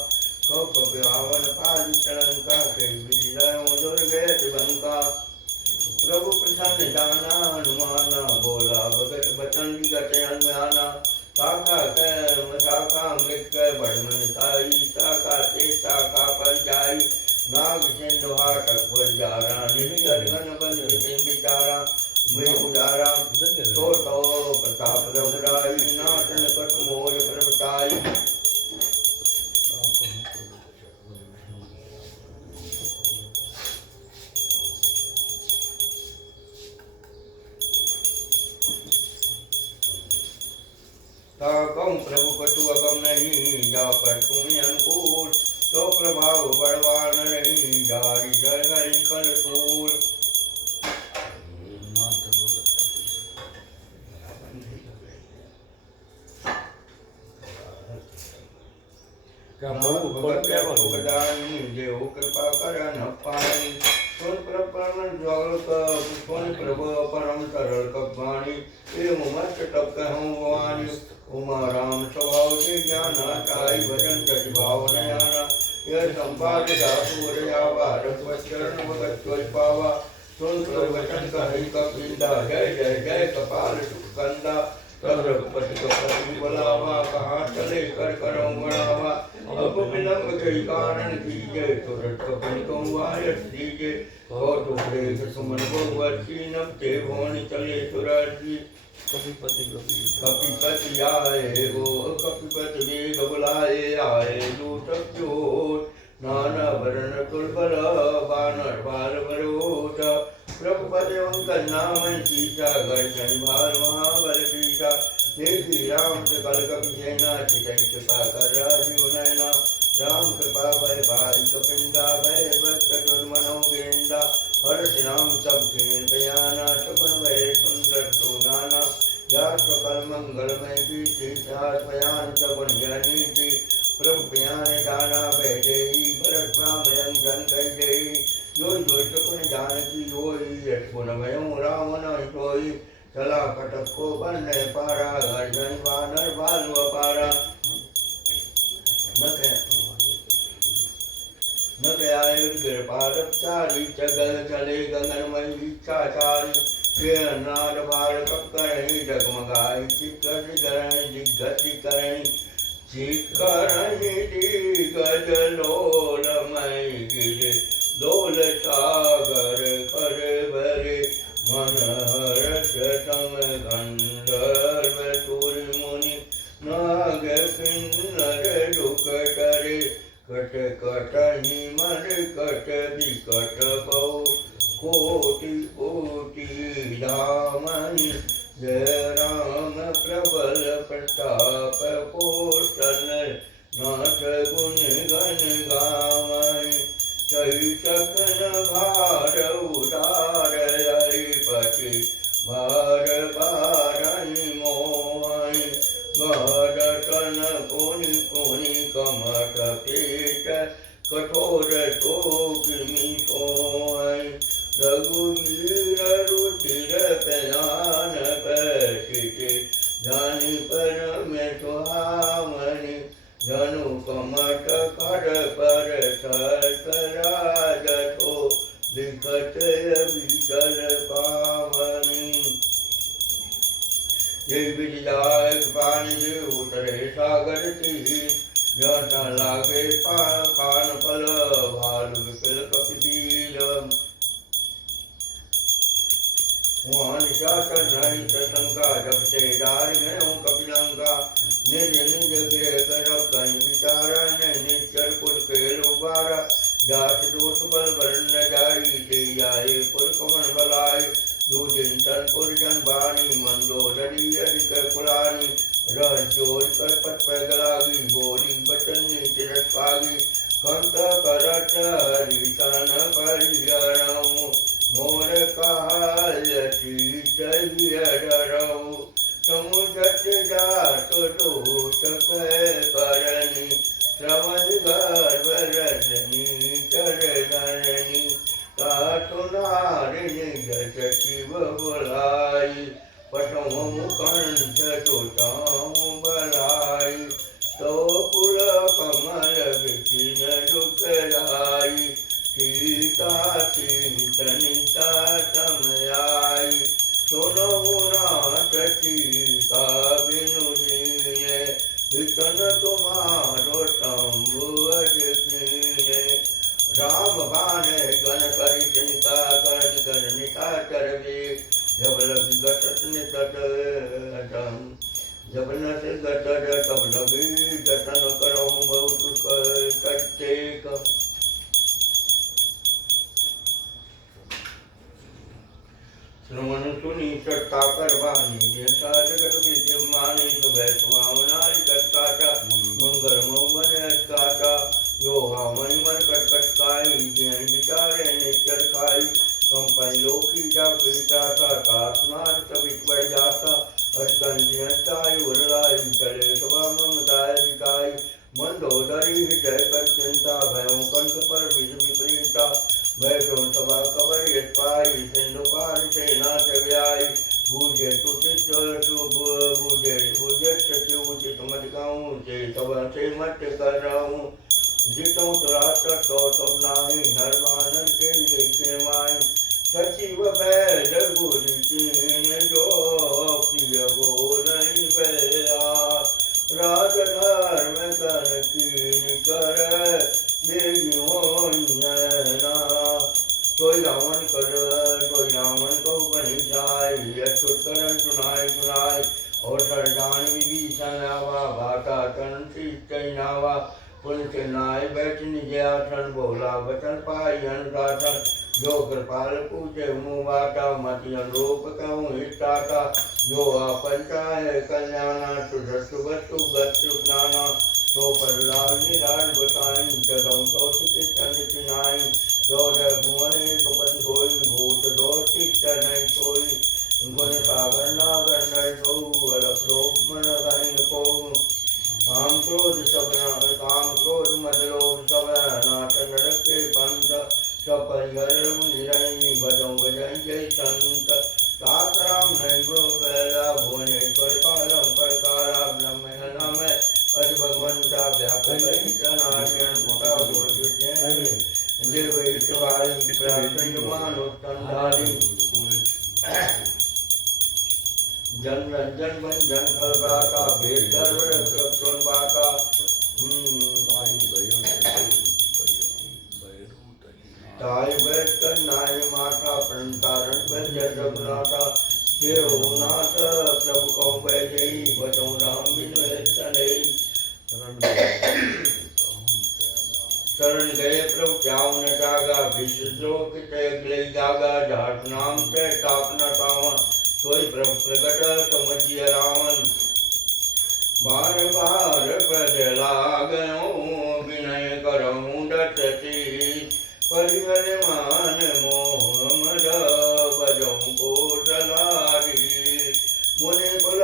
कपियावन पाद चलंका के विजय दुर्गेत बंका। प्रभु प्रसन्न जाना हनुमाना बोला भगत बचन विगत अनुमाना। शाखा कैम शाखा मृग बढ़मन साई शाखा से शाखा पर जाई। नाग सिंधु हाटक पर जारा निर्जन बन सिंह बिचारा। मैं उजारा तो प्रताप रघुराई नाटन कट मोर प्रभुताई। कहूँ प्रभु कछु अगम नहीं जा पर तुम्हें अनुकूल। तो प्रभाव बड़वान नहीं जारी जल कल सूल। कृपा कर न पानी सुन प्रभु परम सरल कपाणी। मत तप कहूँ वाणी उमा राम स्वभाव से ज्ञाना। ताई भजन जज भाव नयाना। यह संपाद दासुर जावा रघुवत चरण भगत कोई पावा। सुन प्रभु वचन कहि कपिंदा जय जय जय कपाल सुखकंदा। तब रघुपति कपति बुलावा कहाँ चले कर करऊँ गणावा। अब विलंब के कारण कीजिए तुरंत कपिन को आयस दीजिए। कौतुक देख सुमन भगवती नबते भुवन चले तुरंती। कपिपति आए वो कपिपति वेग बुलाए आए दूतक जोर। नाना वर्ण तुलबल बानर बाल बरोट। प्रभु पद अंकन नाम सीता गर्जन भार महाबल पीता। देखी राम सकल कपि सेना चितई कृपा कर राजीव नैना। राम कृपा भय भारी कपिंदा भय भक्त दुर्मनो गिरिंदा। हर्ष नाम सब खेल बयाना सपन भय सुंदर सुनाना। जा सकल मंगलमय कीर्ति चार बयान सपन नीति। प्रभु प्यान जाना बैठे भरत रामयं जन कहे। जो सपन जानकी होई यशुन भयं रावण सोई। चला कटक को बन पारा गर्जन वानर बालु अपारा। न गया पादचारी चगल चले गगनमय इच्छाचारी। नाद बाल कपकरणी डगमगाई चिकट करणी दिग्गति करणी। चिकरणी दिग्गज लोलमय गिरे लोल सागर कर भरे। मन हर्ष तम गंधर्व सुर मुनि नाग किन्नर दुख करे। कट कटहि मन कट विकट बहु कोटि कोटि धामनि। जय राम प्रबल प्रताप पोषण नाथ गुण गण गावै। सही सकन भार उदार पति भार बारहि मोहि। गहरतन पुनि पुनि कमठ पेट कठोर शोकि सोई। रघुवीर रुचिर प्रधान प्रसिद्ध जानि परम सुहावनि। धनु कमठ कर पर राजो लिखत विकल पावनि। ये विजयायक पानी उतरे सागर तीर। जहाँ लागे खान फल भालु विकल कपिल। वहाँ निशाचर नहीं शंका जब से डार गए कपिलंका। निज निज गृह करब कहीं विचारा निश्चर कुल के लोबारा। जात दोष बल वर्ण जाई ते आए पुर कमन बलाई। दो दिन तनपुर जन बानी मंदोदरी अधिक कुलानी। रह जोर कर पट पैगलागी बोली बचन तिरस पागी। कंत करत परितन परिहरऊ मोर कालती चहियरऊ समुझत जात दोष करनी श्रवण गर्भ रजनी चरणी कातुनारिणी सचिव बुलाई पटम कंठ सुताऊं बलाई तो कुल कमल विपिन दुखलाई सीता सीतनिता समयाई सुनहु नाथ सीता बिनु दीने वितन तुम्हारो शंभु अजकीने राम बाण गण करित निका करण कर निशाचर वे जब लगी गटत निकट जब न से गटत तब लगी जतन करऊं बहुत करते कम श्रवण सुनी श्रद्धा करवानी जैसा जगत विद्यमानी सुबह सुहावनारी करता मंगल मोहन काटा यो हामन मन कटकट काई ज्ञान विचारे निचर खाई कंपन लोकी जा पीता तात्मार सबित बढ़ जाता अष्टंजियताय उरलाई चले सभा ममताय विकाई मंदोदरी हृदय कर चिंता भयों कंठ पर विपरीता वैष्णव सभा कवर यत्पाई सिंधु पार सेना व्याई बूझे तुचित बूझे सचिव मत गाऊं से सभा से मत कर रहा जितों तुरात तो तुम नाही नरवानन के लेके माई सचिव बैद गुरु तीन जो प्रिय गो नहीं भया राज धर्म कर कीन कर बेगियोना कोई रावण को बनी जाए अछुत करण सुनाए सुनाए और सरदान विभीषण आवा भाटा तन सीत नावा पुलिस नाय बैठ निजयासन बोला वचन पाई अनुशासन जो कृपाल पूछे मुँहवाटा मति अनुरूप कहूँ हिताता जो आपन चाहे कल्याणा सुधस्तु वस्तु गस्तु प्राणा तो पर लाल निराज बताई चदों कौशिक चंद चिनाई चौदह भुवन एक पति होई भूत दोष नहीं सोई गुण सागर नागर नर गौ अलख लोक मन गहिन को काम क्रोध मद लोभ सब नाश नरक के पंथ सपरिहर निरंजनी भजों भजन जय संत तातराम नैव बैला भुवनेश्वर कालम करकारा ब्रह्म नम अज भगवंता व्यापक नारायण मुखा निर्वैष्णवारी प्रार्थमानोत्तंधारी जन रंजन मन जन खलबाका भेदर कृष्ण बाका ताई बैठकर नाय माथा प्रणतारण बंजर रघुनाथा देवनाथ प्रभु को बैजई बजो राम बिनु तनई शरण गए प्रभु जाओ न जागा विश्वलोक ते गले जागा जाट नाम ते तापना तावा सोई प्रभु प्रगट समझिय रावण बार बार पद लागो विनय करऊं डटती परिहर मान मोह मद बजों को तलारी मुनि कुल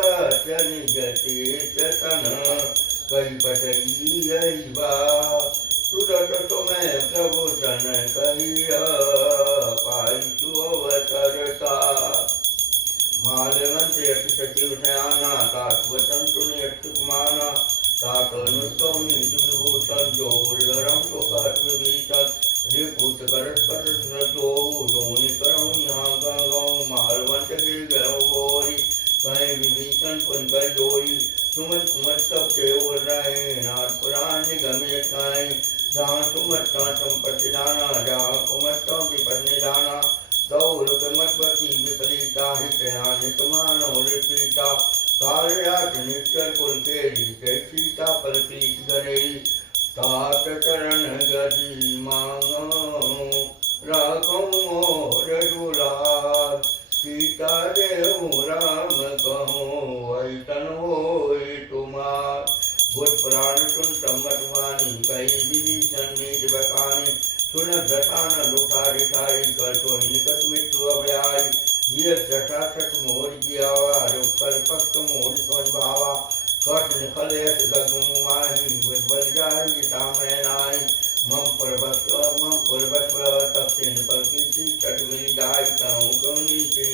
निज चेतन कई पटई बा तुरत तुम्हें प्रभु सन कहिया पाई तु अवतरता मालवंत यति सचिव आना तात वचन सुनि अक्षुमाना तात अनुष्टौनी विभूषण जोरधरम तो कहत विभीषण रिपुत करत करत श्रद्धो दोनि करऊं यहाँ गंगाऊं मालवंत गिर गयो गोरी कहे विभीषण पुन कर जोरी सुमत कुमत सब केवल रहे नाथ पुराण निगमे खाए जहाँ सुमत का संपत्ति दाना जहाँ कुमत का विपन्ने दाना गौरव मत्वती विपरीता हित मानव रिपीता कार्यात निश्चर कुल के सीता पलपीत गणेश तात चरण गति मांगो राखो मोर दुलार सीता देव राम कहो ऐतन होय तुम्हार भूत पुराण सुन सम्मत वाणी कई विभीषण नीत बखानी सुन फलयत गगनु माही बल जाई तामै नाई मम पर्वत तप्तेन प्रकृति चटमिल जाई कहूँ कौनी थी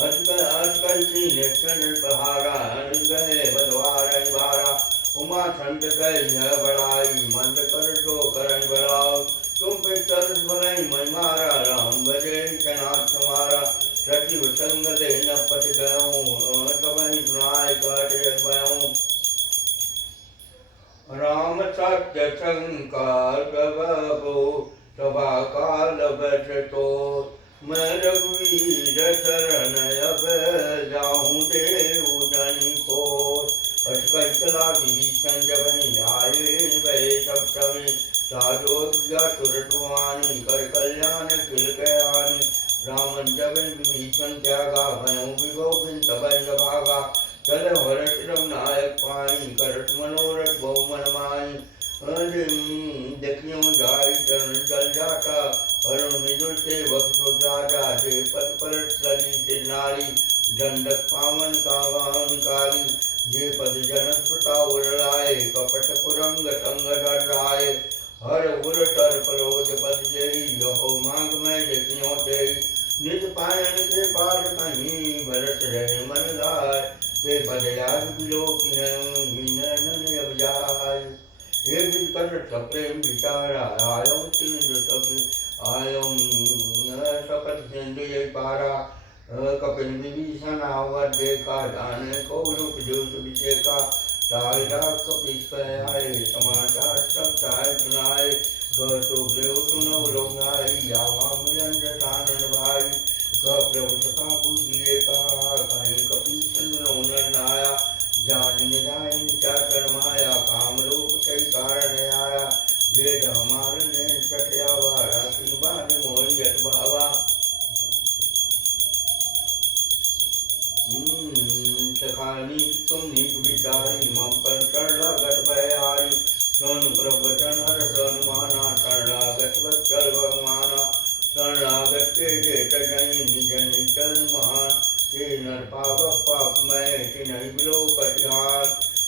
अजकल की नेत्र पहारा गए बदवार बारा उमा छंद कह बड़ाई मंद कर दो करण बड़ाओ तुम पे तरस बनाई मैं मारा राम बजे नाथ तुम्हारा रति संग दे न पट गयो कबई सुनाय कट गयो राम सत्य संकार प्रभु सभा काल बचतो मैं रघुवीर शरण अब जाऊं देव जनि को अटकल चला विभीषण जब आये भय सब सभी साजोर्या सुरटुआनी कर कल्याण किल कयानी रामन जब विभीषण त्यागा भयों विभोगिन तबय भागा चल हर्ष नायक पानी करत मनोरथ बहु मन माई देखियो जाय चरण जल जाता अरुण मिजुल से वक्षो राजा जे पद पर चली से नारी दंडक पावन कावान काली जे पद जनक सुता उड़ाए कपट कुरंग संग डराए हर उर तर परोज पद जई यहो मांग में देखियो ते निज पायन के पार कहीं भरत रहे मन गाय ते पद याद बिलो की नन अब जाय एक दिन कर सप्रेम विचारा आयो तीन सपी आयो शपथ सेंद्रिय पारा कपिल विभीषण आवत देखा जाने को रूप ज्योत विषेका ताई रात कपिस आए समाचार सब चाय सुनाए गो देव सुनो रोगाई यावा मिलन जटानन भाई प्रभु सखा बुझिए कहा कहीं कपिस नर आया जान निधाय चाकर माया काम रूप कई कारण आया वेद हमारे ने सत्या वारा किलबाद मोहियत भावा सखानी तुम नीक विचारी मम पर चढ़ा गट भयारी सोन प्रवचन हर सोन माना शरणागत वत्सल भगवाना शरणागत के जेठ जई निज निचन महान के नर पाप मैं कि नहीं बिलो कटिहार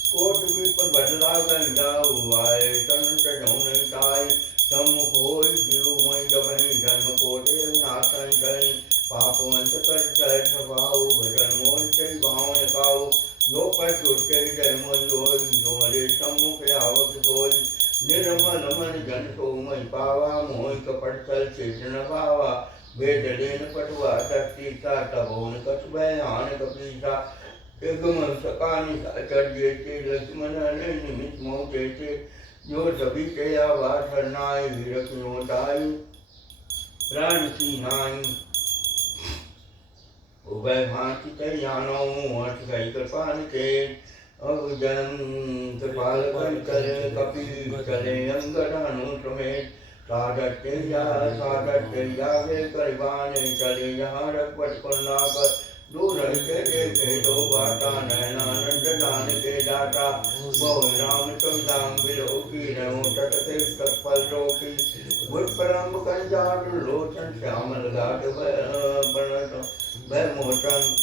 कोट भी पर बदला गंजाऊ आए तन चढ़ऊ नहीं ताई सम्मुख होई जीव मई गवही जन्म कोटे नाशन जई पापवंत कर सहज भाव भजन मोह चई भावन काऊ जो पर चुटे जय मोहि होई जो हरे सम्मुख आवक सोई निर्मल मन जन तो मई पावा मोहि कपट चल चेतन भावा वेद लेन पटुआ दक्षिता तबोन कछ बयान कपीसा एकम सकानि आचार्य के लक्ष्मण ने निमित मोह के जो सभी के आवास नाय विरक्यो दाई प्राण की नाई उभय भांति कल्याणो हठ गई कृपान के अवजन कृपाल कर कपि चले अंगदानु समेत साधत्य वे करवाने चले यहाँ रखवट करनाकर दूर के देखे दो बाटा नयनानंद दान के दाता बहु राम चौदाम बिलोकी रहो तटते तत्पल रोकी बुद्ध परम कंजाट लोचन श्यामल घाट भय मोचन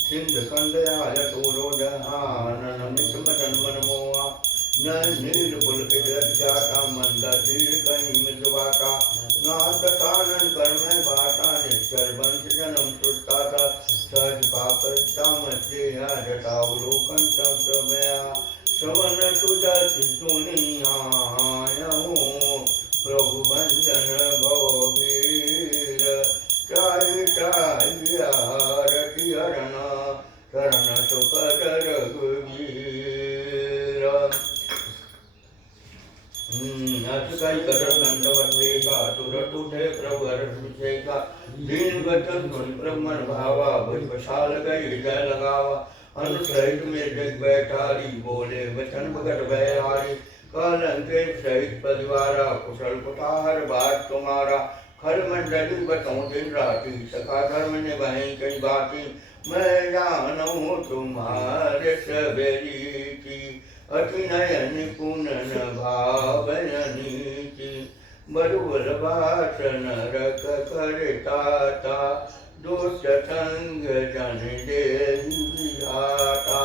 सिंध कंदयाल तोरो जहान मित मदन मन मोहा न नील पुलकित जाता मंदा धीर कहीं मिलवाता नाथ कानन कर में बाटा निश्चर वंश जन्म सुरता सहज पाकर तामसे जटावलोकन शब्द में श्रवण सुजति सुनिया प्रभु भंजन भवीर चाय चाय आरती हरण शरण सुख रघुवीर अटकाई कर दंडवतेगा तुरटुठे प्रभु हर्षिका दीन वचन सुन ब्रह्मण भावा भुजबशाल गई जय लगावा अनुसहित में जग बैठारी बोले वचन भगत भयहारी कलंके सहित परिवारा कुशल कुठार बात तुम्हारा खल मंडली बतौं दिन राती सखा धर्म ने बहन कई बाती मैं जानूं तुम्हारे सवेरी की अति नयन कुनन भावनीति बरुवर भाषण रख करता दुष्ट संग जन देहि घाटा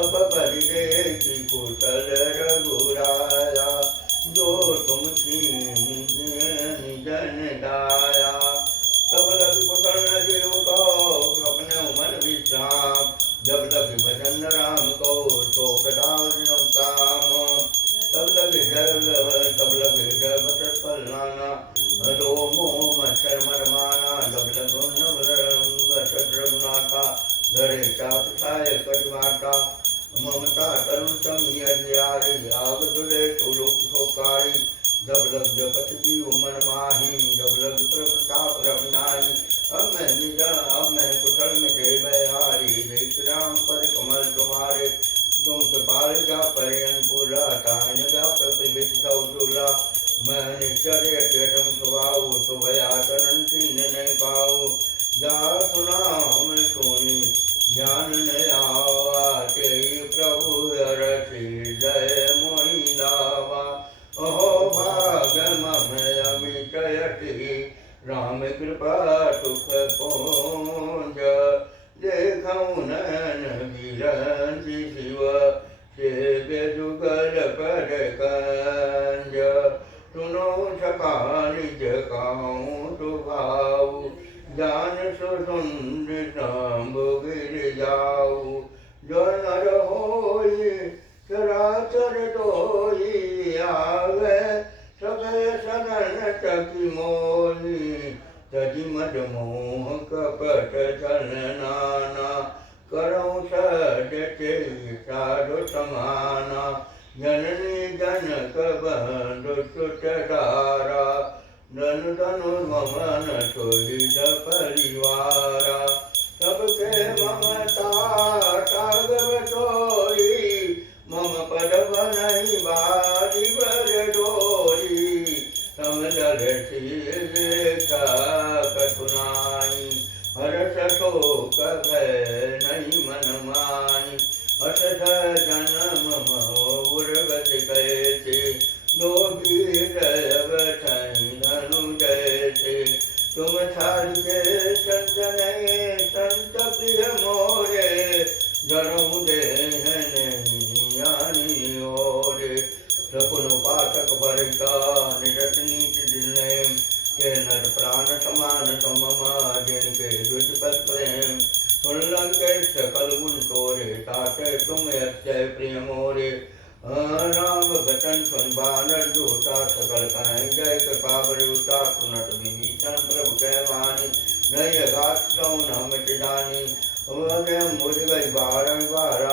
अब परिदेशी कुशल रघुराया जो तुम निजन दाया तब लग कुशल न जीव कहो अपने मन विश्राम जब लग भजन राम को शोक काम तब लग जब पल्लाना लो मोह मच्छर मरमाना जब रघुनाथा धरे चाप छाय कटिमाता ममता तरुण समीयारे आग दुले लोक सोकारी जब लग जपत जीव मन माही जब लग प्रताप रघुनाई अब मैं कुशल में हारी देख राम पर कमल तुम्हारे तुम कृपाल जा पर अनुकूला तान जा प्रतिभिषला मैं निश्चर अत्यटम स्वभाव सुभयाचरण कीन नहीं पाऊ जा सुना मैं सोनी ज्ञान न आवा के प्रभु रचि जय मोहि दावा अहो भागम अमित यति राम कृपा सुख पोंज देखऊँ नयन विरंचि शिव सेव्य जुगल कर कंज सुनो सका निज काऊँ सुभाऊ जान सुंदर शंभु गिर जाऊ जो नर होई चराचर डोई आवे सभय सनन चकी मोही तजि मद मोह कपट छलनाना करऊँ सजते साधु समाना जननी जनक बंधु सुत धारा धनु धनु ममन सुहित परिवारा सबके ममता टागव तोरी मम पद बनहि बारी बर डोरी समदल शीलेखा कथुनाई हर्ष शोक भय नहीं मन मानी अशध जन्म मोर्गति कैसे लोभीर धनु जैसे तुम छाड़ के संत नहीं संत प्रिय मोरे जरूँ देहनी ओरे सकुन पाठक परिता निरत नीति दिने के नर प्राण समान सममा जिनके दुष्पद प्रेम सुन लंके सकल गुण तोरे ताते तुम अत्यय प्रिय मोरे राम बचन सुन बानर जोता सकल कहीं जय कृपा बरूता सुनत विभीषण प्रभु कहवानी नय गात्रौ नम चिदानी मुझ गई बारंबार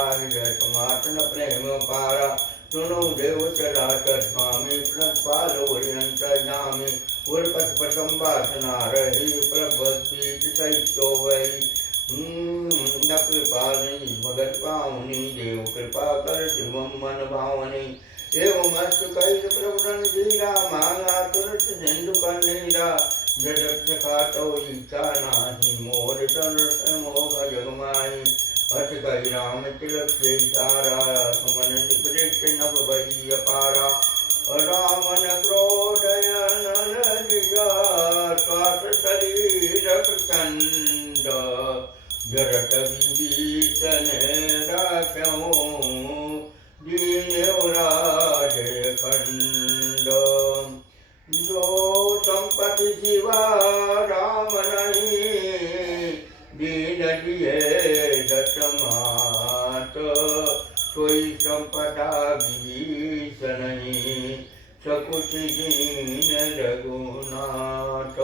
तुमातन प्रेम पारा सुनो देव चराचर स्वामी पालो अंतर्यामी उर्पट पटम वासना रही प्रभुत सहितो वही न कृपालिनी भगत पावनी देव कृपा कर शिवम मन भावनी एवं अस्त कैल प्रभुन धीरा मांगा तुरंत सिंधु कर नीरा जगत खातो इच्छा नाही मोर तरस मोह जगमाई अथ कई राम तिलक से सारा सुमन निपृष्ट नभ भई अपारा रामन क्रोधयन स्वास शरीर प्रचंड जरत विभीषण राख्यौ दीनराज खंड जो संपत्ति शिवा राम नहीं दीन दिए दशमात कोई संपदा विभीषण नहीं सकुच दीन रघुनाथ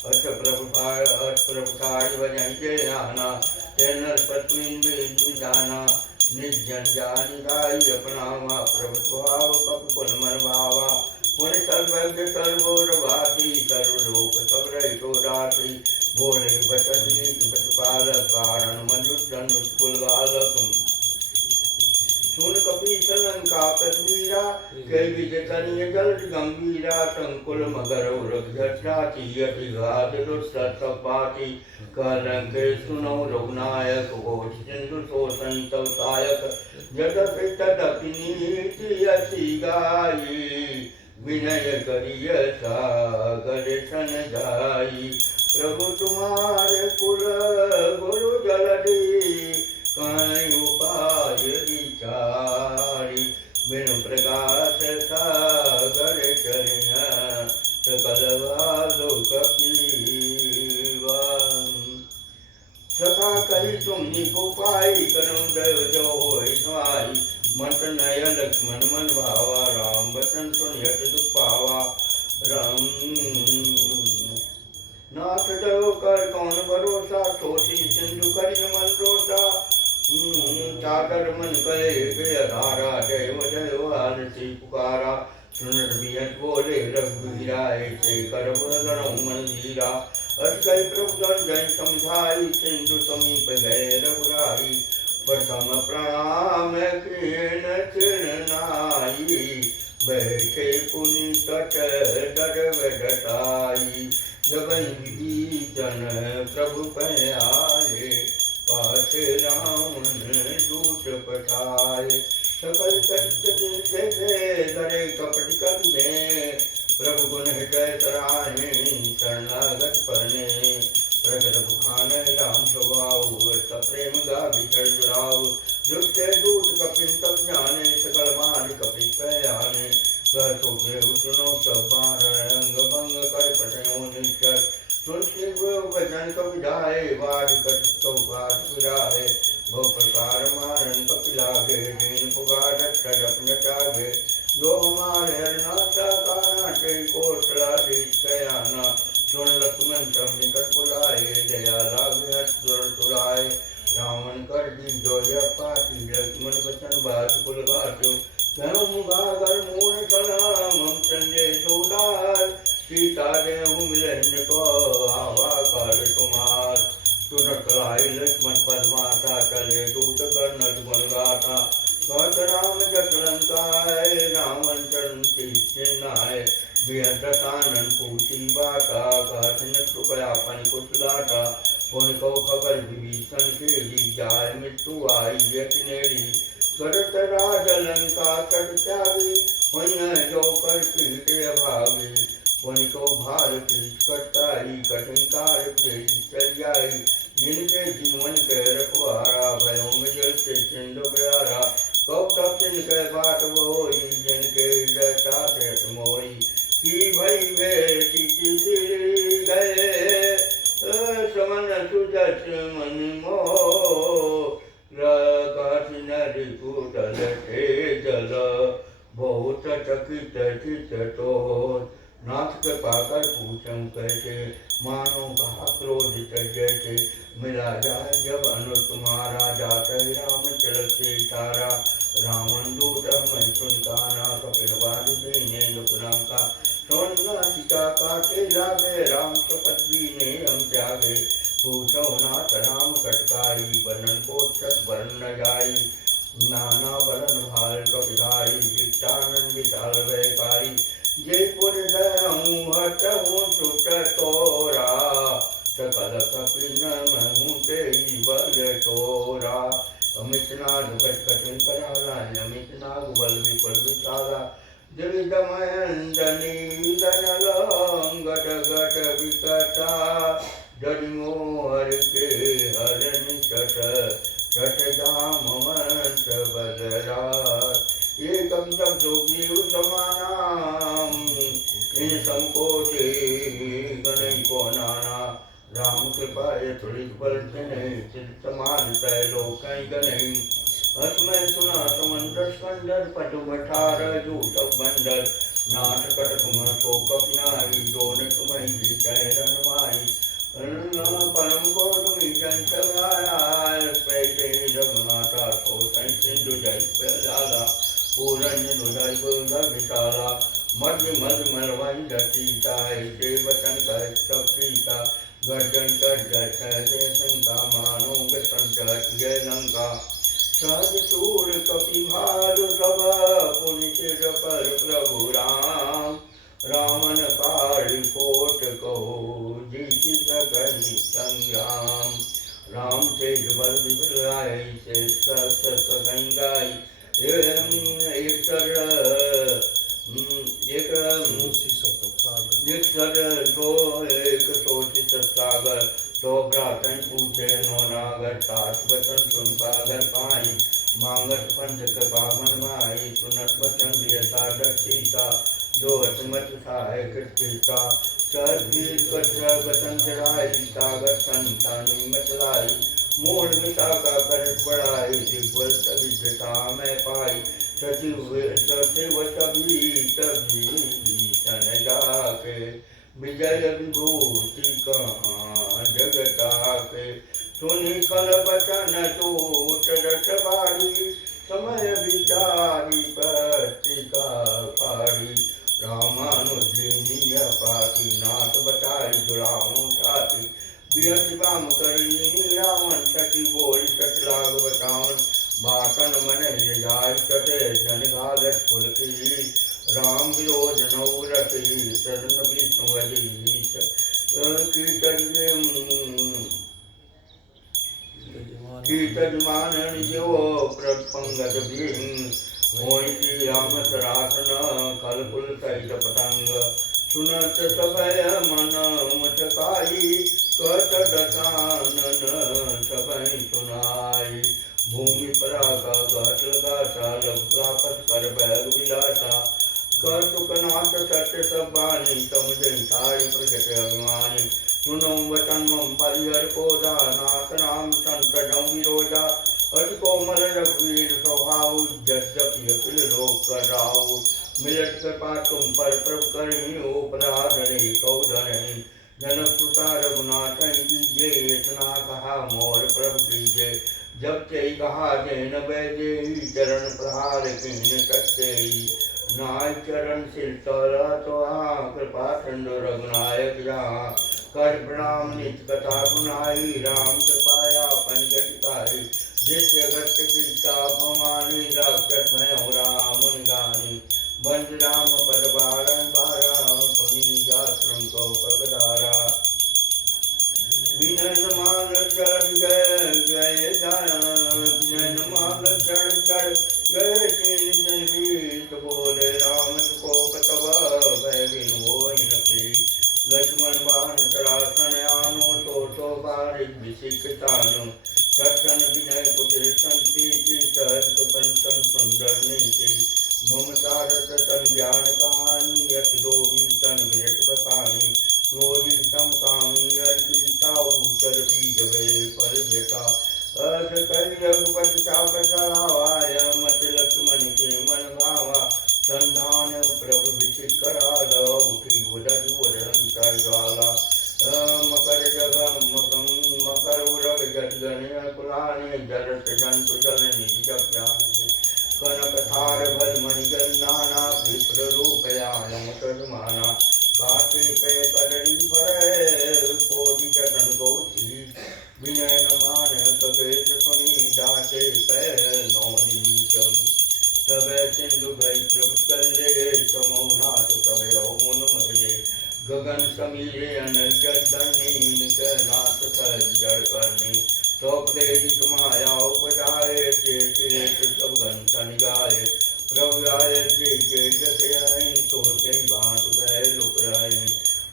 अथ प्रभुकार बजाइए आना तेनर पत्वीन विदाना निर्जन जानी गाई अपनावा प्रभु स्वभाव कप कुल मन भावा पुन सर्वज्ञ सर्वोरभाती सर्वलोक सग्रहितो राति बोले बचनी प्रतिपालक कारण मनुष्य कुल बालक सुन कपीसन का तस्वीरा कई विजय करिय जल गंभीरा संकुल मगर रघुरा चीयति घात दुष्टपाति कलंक सुनो रघुनायक घोष सिंधु शोषण तवसायक जगत तदपि नीति असी गाई विनय करिय सागर सन जाई प्रभु तुम्हारे कुल गुरु जलधि कहीं उपाय विचारी बिनु प्रकाश सागर चरिया सकल लोक सखा कही तुम उपाय करम देव जो होय सहाय मंत्र नय लक्ष्मण मन भावा राम वचन सुन यत दुख पावा राम नाथ देव कर कौन भरोसा सोची सिंधु करिय मन रोसा सागर मन कहे बेहारा जय जय आरती पुकारा सुनर बियत बोले रघुवीरा ऐसे कर बरणौ मन धीरा अटकई प्रभु जय समझाई सिंधु समीप गए रघुराई प्रथम प्रणाम कीन चिरनाई बैठे पुनि तट डर बटाई जगन जन प्रभु पै आए पास रावण दूत पठाए सकल जय करे कपट कर दे प्रभु गुण हृदय सराहे शरणागत परने प्रगट बुखान राम स्वभाव सप्रेम गा विचर जुड़ाव दुष्ट दूत कपिन तब जाने सकल मान कपि पयाने कर तो सुनो सब बार अंग भंग कर पटयो निश्चर सुन शिव वचन कविधाए वाद कट तो वाद पुराए बहु प्रकार मारन कपिलागे दीन पुकार रक्षक नचागे जो हमारे हरनाथा काना के कोटला कयाना सुन लक्ष्मण सब निकट बुलाए दया लागे हट तुराए रावण कर दी जो पाती लक्ष्मण वचन बात कुल गाटो कहूँ मुगागर मूल सलाम हम संजय सोदार सीता देहु मिलन को आवा कर कुमार तुरंत लाई लक्ष्मण पद्माता चले दूत कर नद बन गाता कहत राम जटलंकाय रावण चरण चिन्हाय बिहतानन पूछी बाता कहत न कृपया पन कुशलाता उनको खबर विभीषण के ली जाय मृत्यु आई यज्ञेरी करत राज लंका तट त्यागी वहीं जो कर कीटे भागी उनको भारती कटाई कठिनकार के चल जाई जिनके जीवन के रखवारा भयो में जलते चिंद प्यारा कब तक जिनके बात बोई जिनके जटा से मोई की भई वे गिर गए समन सुजस मन मोह नदी कुटल के जल बहुत चकित चित तो नाथ के पाकर पूछम कैसे मानो कहा क्रोधित जैसे मिला जाए जब अनु तुम्हारा जात राम चलत से तारा रावण दूत मैं सुन काना कपिल वाली ने लुकनाका सोनगा सीता काटे लागे राम सपत्नी ने हम त्यागे पूछो नाथ राम कटकाई बनन पोषक बरन न जाई नाना बरन भाल कपिधारी विचारण विशाल वैकारी जयपुर दहूँ हटूँ सुत तोरा सकल कपिन महूँ तेई बल तोरा अमित नाग भट कठिन कराला अमित नाग बल विपल विशाला जगदमयंदनी दनलंगट गट विकटा जड़मोहर के हरण चट चट जाम मंच बदरात एकम शब्दोगी समानाम इन संकोचे गणय को नाना राम कृपा ये थोड़ी बल समान लोक गणय अस्मय सुना समंदर स्कंदर पटु बठार जूट बंदर नाथ कटक को कपनाई दोन तुम्हें चरण माई परम को तुम्हें जंचगाया पैसे जगन्नाथा को सिंधु जय प्याला पूरन दुधर बुधर विशाला मध्य मध्य मलवाई दतीता ऐसे वचन कर सकीता गर्जन कर जय शंका मानो संचर जय लंका सहज सूर कपि भालु सब पुनित पर प्रभु राम रामन काल कोट कहो जीति सकहि संग्राम राम तेज बल विपलाय से सस गंगाई एक सोचित सागर तो भ्रातन पूछे नो नागर सात वचन सुन सागर कृपा मन माई सुनत वचन दियता दक्षिता जो असमत थाय कृतिका चीर कच्चा वचन चढ़ाई सागर संतानी मतलाई मूल विशाखा कर पढ़ाई दिग्वल सभी जता मैं पाई सचिव तभी सन जाके विजय विभूति कहाँ जगता के सुनि कल बचन टूट रट बारी समय विचारी पत्रिका पारी रामानुजीय पाती नाथ बताई जुड़ाऊं छाती बियत काम करी रावण सती बोल सत लाग बतावन बाटन मन जाय सते जन घालत पुलकी राम विरोध नौरथी सदन विष्णु अजीत कीर्तमान जो प्रपंगत भीम मोहि की राम सरासन कलकुल सहित पतंग सुनत सभय मन मचकाई कत दसानन सभय सुनाई भूमि पराका घट लगासा लघुपत कर बैग विलासा कर सुखनाथ सत्य सब बानी समुझ सारी प्रगट अभिमानी सुनो वचन मम परिहर कोजा नाथ नाम संकटम विरोजा अति कोमल रघुवीर स्वभाव यद्यपि अखिल लोक कराओ मिलत कृपा तुम पर प्रभु करही उपराधरे कौधरही जनक सुता रघुनाथ कीजे इतना कहा मोर प्रभु कीजे जब ते कहा जैन वैदे चरण प्रहार किन कच्चे नाय चरण सिर तोरा तो कृपा चंद्र रघुनायक जहाँ कर प्रणाम नित कथा सुनाई राम कृपाया पंजटि पाई जिस जगत कीता भवानी राक्षस भय राम गानी बंद राम पद बारन बारा पुनि जाश्रम को पगदारा विनय मान चढ़ गए गए विनय मान चढ़ चढ़ गए तीन जन गीत बोले राम को कतव भय बिन हो लक्ष्मण बाण सरासन आनो तो बारिक विशिकतानु सत्सन विनय कुटिर संति पंचन सुंदर नीति ममता रत तन ज्ञान कहानी यत लोभी तन विरत बकानी क्रोधित सम कामी अर्पिता उत्तर बीज वे फल बेटा अस कल रघुपति चाप चढ़ावाय मत लक्ष्मण के मन भावा संधान प्रभु विचित करा दो उठी गुदज उड़न ज्वाला मकर जगम मकर उरग जट गण कुलाने जरत जंतु जन निधि जप्याने कनक थार भज मणिगन नाना विप्र रूपयान सजमाना काटे पे कदरी भरे कोटि जतन गौती विनय न मान सकेत सुनी दाते पे नौनीचम सबे सिंधु भई प्रभु चले समौनाथ सबे अवमुन मरे गगन समीरे अनर्गल धनी नाथ सज्जड़ करनी तो प्रेरित माया उपजाए सब घंटन गाये प्रभु आय जय जय आई सोते भांत गए लुक रहे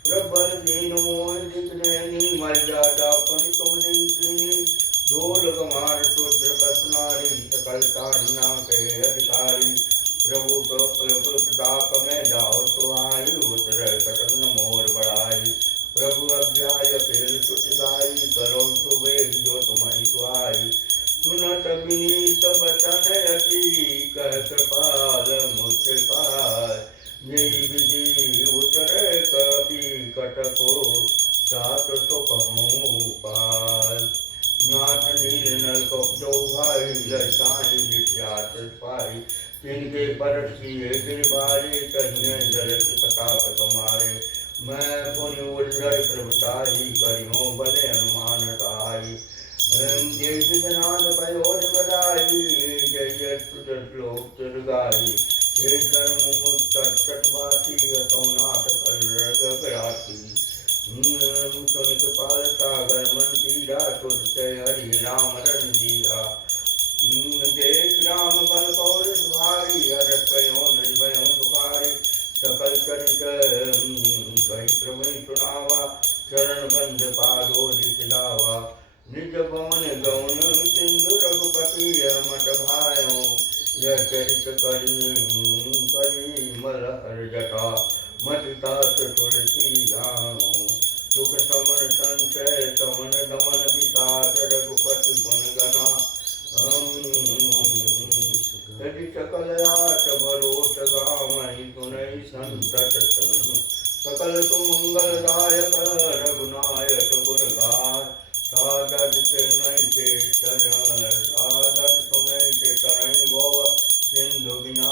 प्रबल दीन मोह दिखने मर्यादा पन तुम देखनी ढोल गमार शूद्र बसनारी सकल ताड़ना के अधिकारी प्रभु प्रताप में जाओ तो आई उतर कटक न मोर बढ़ाई प्रभु अज्ञाय पेल सुखदाई करो सुबेग जो तुम्हारी सुहाई सुनत विनीत बचन अति कह कृपाल मुझ पाय यही विधि उतरे कपि कटको सात सो कहूँ पाय नाथ नील नल कपजो भाई लड़काई जिठ्यात पाई तिनके परसी गिरबारी कन्या जल प्रताप तुम्हारे मैं पुण्य उर्जय प्रभुताई करियो बले हनुमान ताई जय विघनाथ पयोर बधाई जय जय श्लोक चुरगाई हे कर्मुक्तवासी असौनाथ कलरगराती सुनित पाल सागर मन पीरा तुझसे हरि राम रणजीरा जय राम बल पौर भारी हर पयो निर्भयो दुखारी सकल चरित गई प्रभु सुनावा चरण बंध पादो दिखलावा निज पवन गौन सिंधु रघुपति मत भायो यह चरित करी मलहर जटा मटितात तुलसी गानो सुख समन संचय समन दमन विकास रघुपति गुण गना यदि सकलयात भरोस गामहि गुणै संतत सकल तु मंगलदायक रघुनायक गुणगार सादर सुनई के चरण गो सिंधु बिना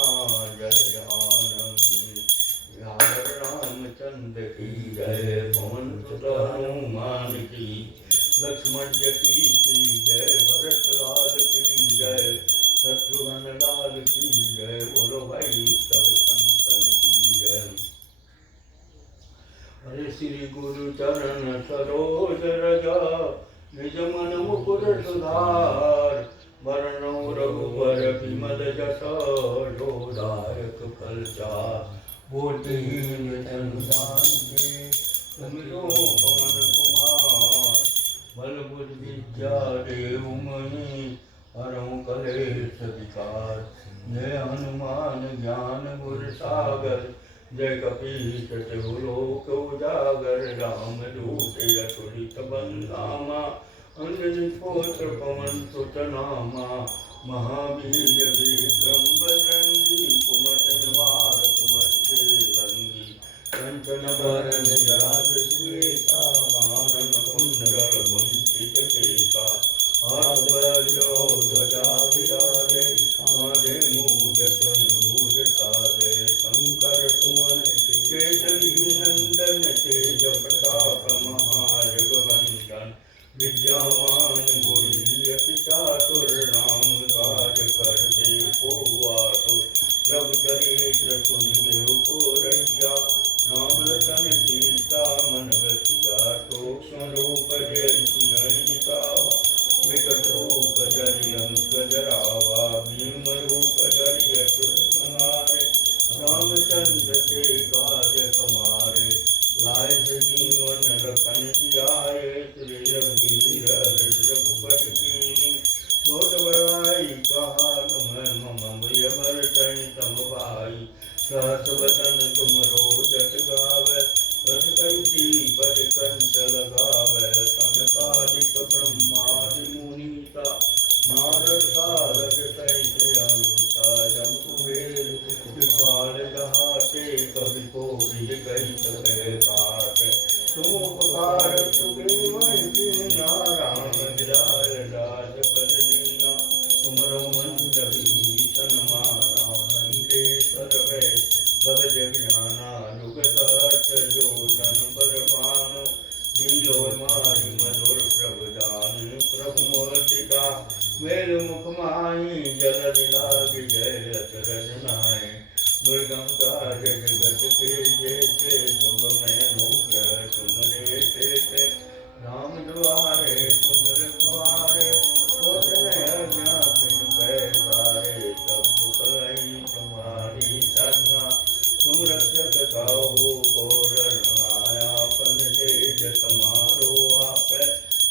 जल जानम रामचंद्र की जय पवन सुत हनुमान की लक्ष्मण की जय भरत लाल की जय शत्रुघ्न लाल की जय बोलो भाई सब संतन की जय। हरे श्री गुरु चरण सरोज रजा निज मन मुकुर सुधार वरणो रघुवर विमल जस जोदायक फलचार बोधहीन जनुदान के तुमिरो पवन कुमार बल बुद्धि विद्या देव मणि हरहु कलेश विकार जय हनुमान ज्ञान गुर सागर जय कपीश तिहु लोक उजागर राम दूत अतुलित बलधामा अंजनी पुत्र पवन सुत नामा महावीर विक्रम बजरंगी कुमति निवार कुमति के रंगी कंचन बरन विराज सुवेसा कानन कुंडल कुंचित केसा हाथ बजो ध्वजा विराजे कांधे मूँज तनूर साजे शंकर सुवन केसरी नंदन तेज प्रताप महाजगवंदन विद्यावान गुणी अति चातुर राम काज करते को प्रभुचरित्र सुनिदेव को रसिया राम लखन सीता मन बसिया सूक्ष्म रूप जरिकावा विकट रूप जरि अंक जरावा भीम रूप जरि असुर संहारे रामचंद्र के काज समारे लाए जीवन लखन जियाए श्री रघुवीर रघुपति कीनी बहुत बड़ाई कहा तुम मम भय भरतहि तम भाई सहस वदन तुम रोजस गावे बस कैसी पद कंठ लगावे सनकादिक ब्रह्मादि मुनीसा नारद सारद सहित अंसा जम कुबेर कृपाल दहाते कवि कोविद कहि सके काटे तुम उपकार सुग्रीव नारायण विदाय राजपद दीना तुमरो मंद भीषण माना लंकेश्वर वै सब जग जाना जुग सहस्र योजन पर भानु लीलो माहि मधुर प्रभु जानि प्रभु मोहिका मेल मुख माहि जल दिलाग जय अचरज नाहि दुर्गम काज जगत के जेते दुर्गम अनुग्रह तुमरे तेते राम द्वारे तुम रखवारे होत अज्ञा बिन पैसारे सब सुख लई तुम्हारी शरणा तुम रक्षक काहू को डरनायापन तेज समारो आप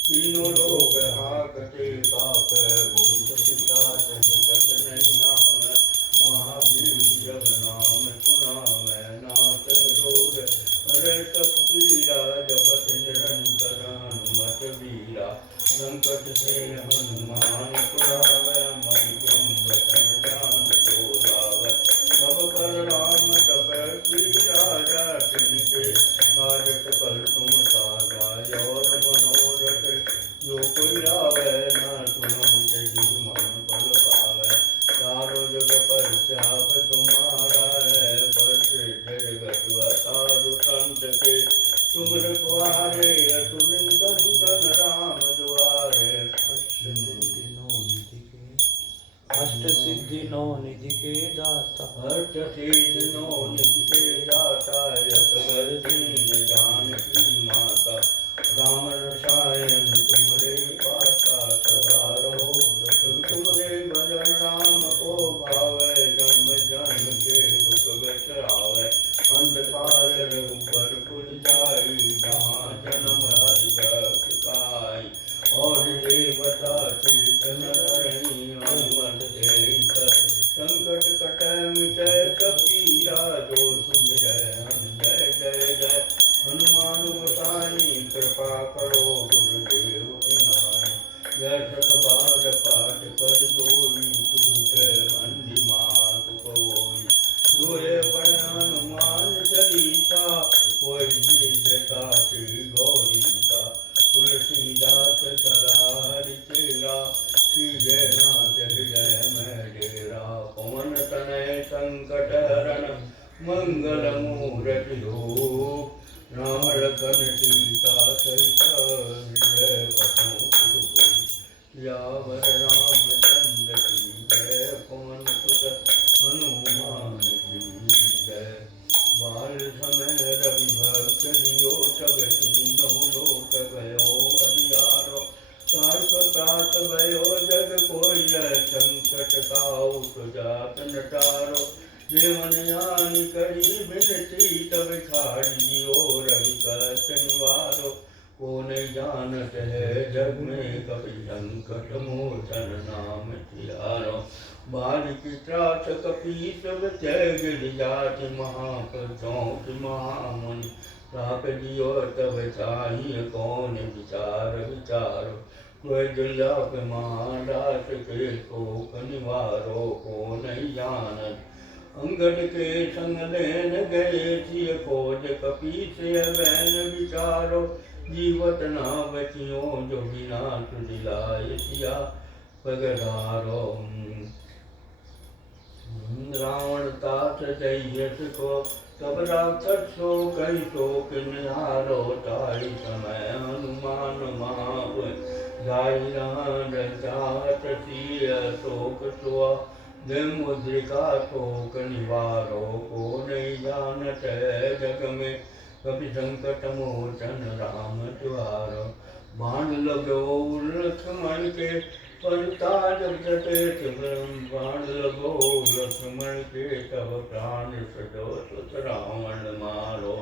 तीनों लोग हाकते काप भूत पिशाच निकट नहीं नाम महावीर जब नाम सुनावे नाथ रोग हरे सब पीड़ा जपत निरंतर हनुमत वीरा संकट से हनुमान छुड़ावे मन क्रम वचन जान जो लावे सब पर राम तपस्वी राजा तिनके काज सकल तुम साजा और मनोरथ जो कोई लावे न सुनहु तेहि मन बल पावे चारों जग पर श्याप तुम्हारा है पर जगत साधु संत के तुम रखवारे असुर निकंदन राम द्वारे अष्ट सिद्धि नौ निधि के दाता अष्ट सिद्धि नौ निधि के दाता यश कर दीन जानकी माता राम रसायन तुमरे पासा सदा रहो तुमरे भजन राम को भावे जन्म जन्म के दुख बिसरावे अंधकार रघुबर पुर जाई जहाँ जन्म हरि भक्त काई और देवता चेतन रही हनुमत देत मंगल मूर्ति रूप राम लखन सीता सहित हृदय बसहु सुखपूत यावर रामचंद्र की जय पवन सुत हनुमान की जय बाल समय रवि भक्त लियो सब तीनों लोक गयो हरियारो तात तात भयो जग कोई संकट काऊ सुजात नटारो जे मन यान करी बिनती तब छाड़ियो रवि कष्ट निवारो को नहीं जानत है जग में कभी संकट मोचन नाम तिहारो बालिक त्रास कपीस जय गिरिजाति महापुरुषों की महामुनि ताप दियो तब चाहिए कौन विचार विचारो कोई दुर्लभ महादास के शोक निवारो को नहीं जानत अंगद के संग लेन गए थिय खोज कपीस बैन विचारो जीवत ना बचियो जो बिना तुझिलाए सिया पगधारो रावण तात जयस को तब राक्षस सो कई शोक निहारो ताई समय हनुमान महाव जाई चाहत सिय शोक सुआ मुद्रिका शोक निवारो को नहीं जानत है जग में कभी संकट मोचन राम द्वारो बाण लगो लक्ष्मण के परताज जटे बाण लगो लक्ष्मण के तब प्राण सजो सुत रावण मारो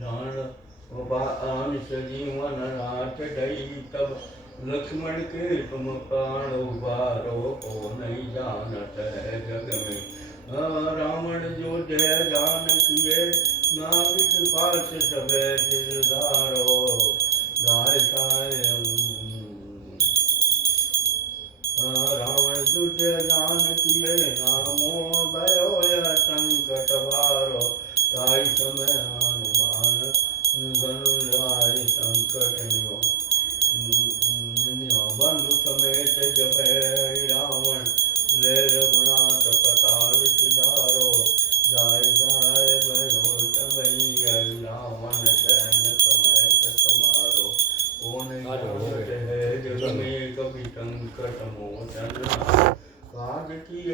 जान सजीवन नाथ डई तब लक्ष्मण के तुम प्राण उबारो को नहीं जानत है जग में रावण जो जय जान किए नाविक पास सबे दिलदारो गाय साय रावण जो जय जान किए नामो भयो संकट भारो ताई समय हनुमान गनुराय संकट नियो बंधु समेत जब रावण ले रघुनाथ पताल सिधारो जाय जाय भयो तबई रावण सैन समय समारो कौन जानत है जग में कभी संकट मोचन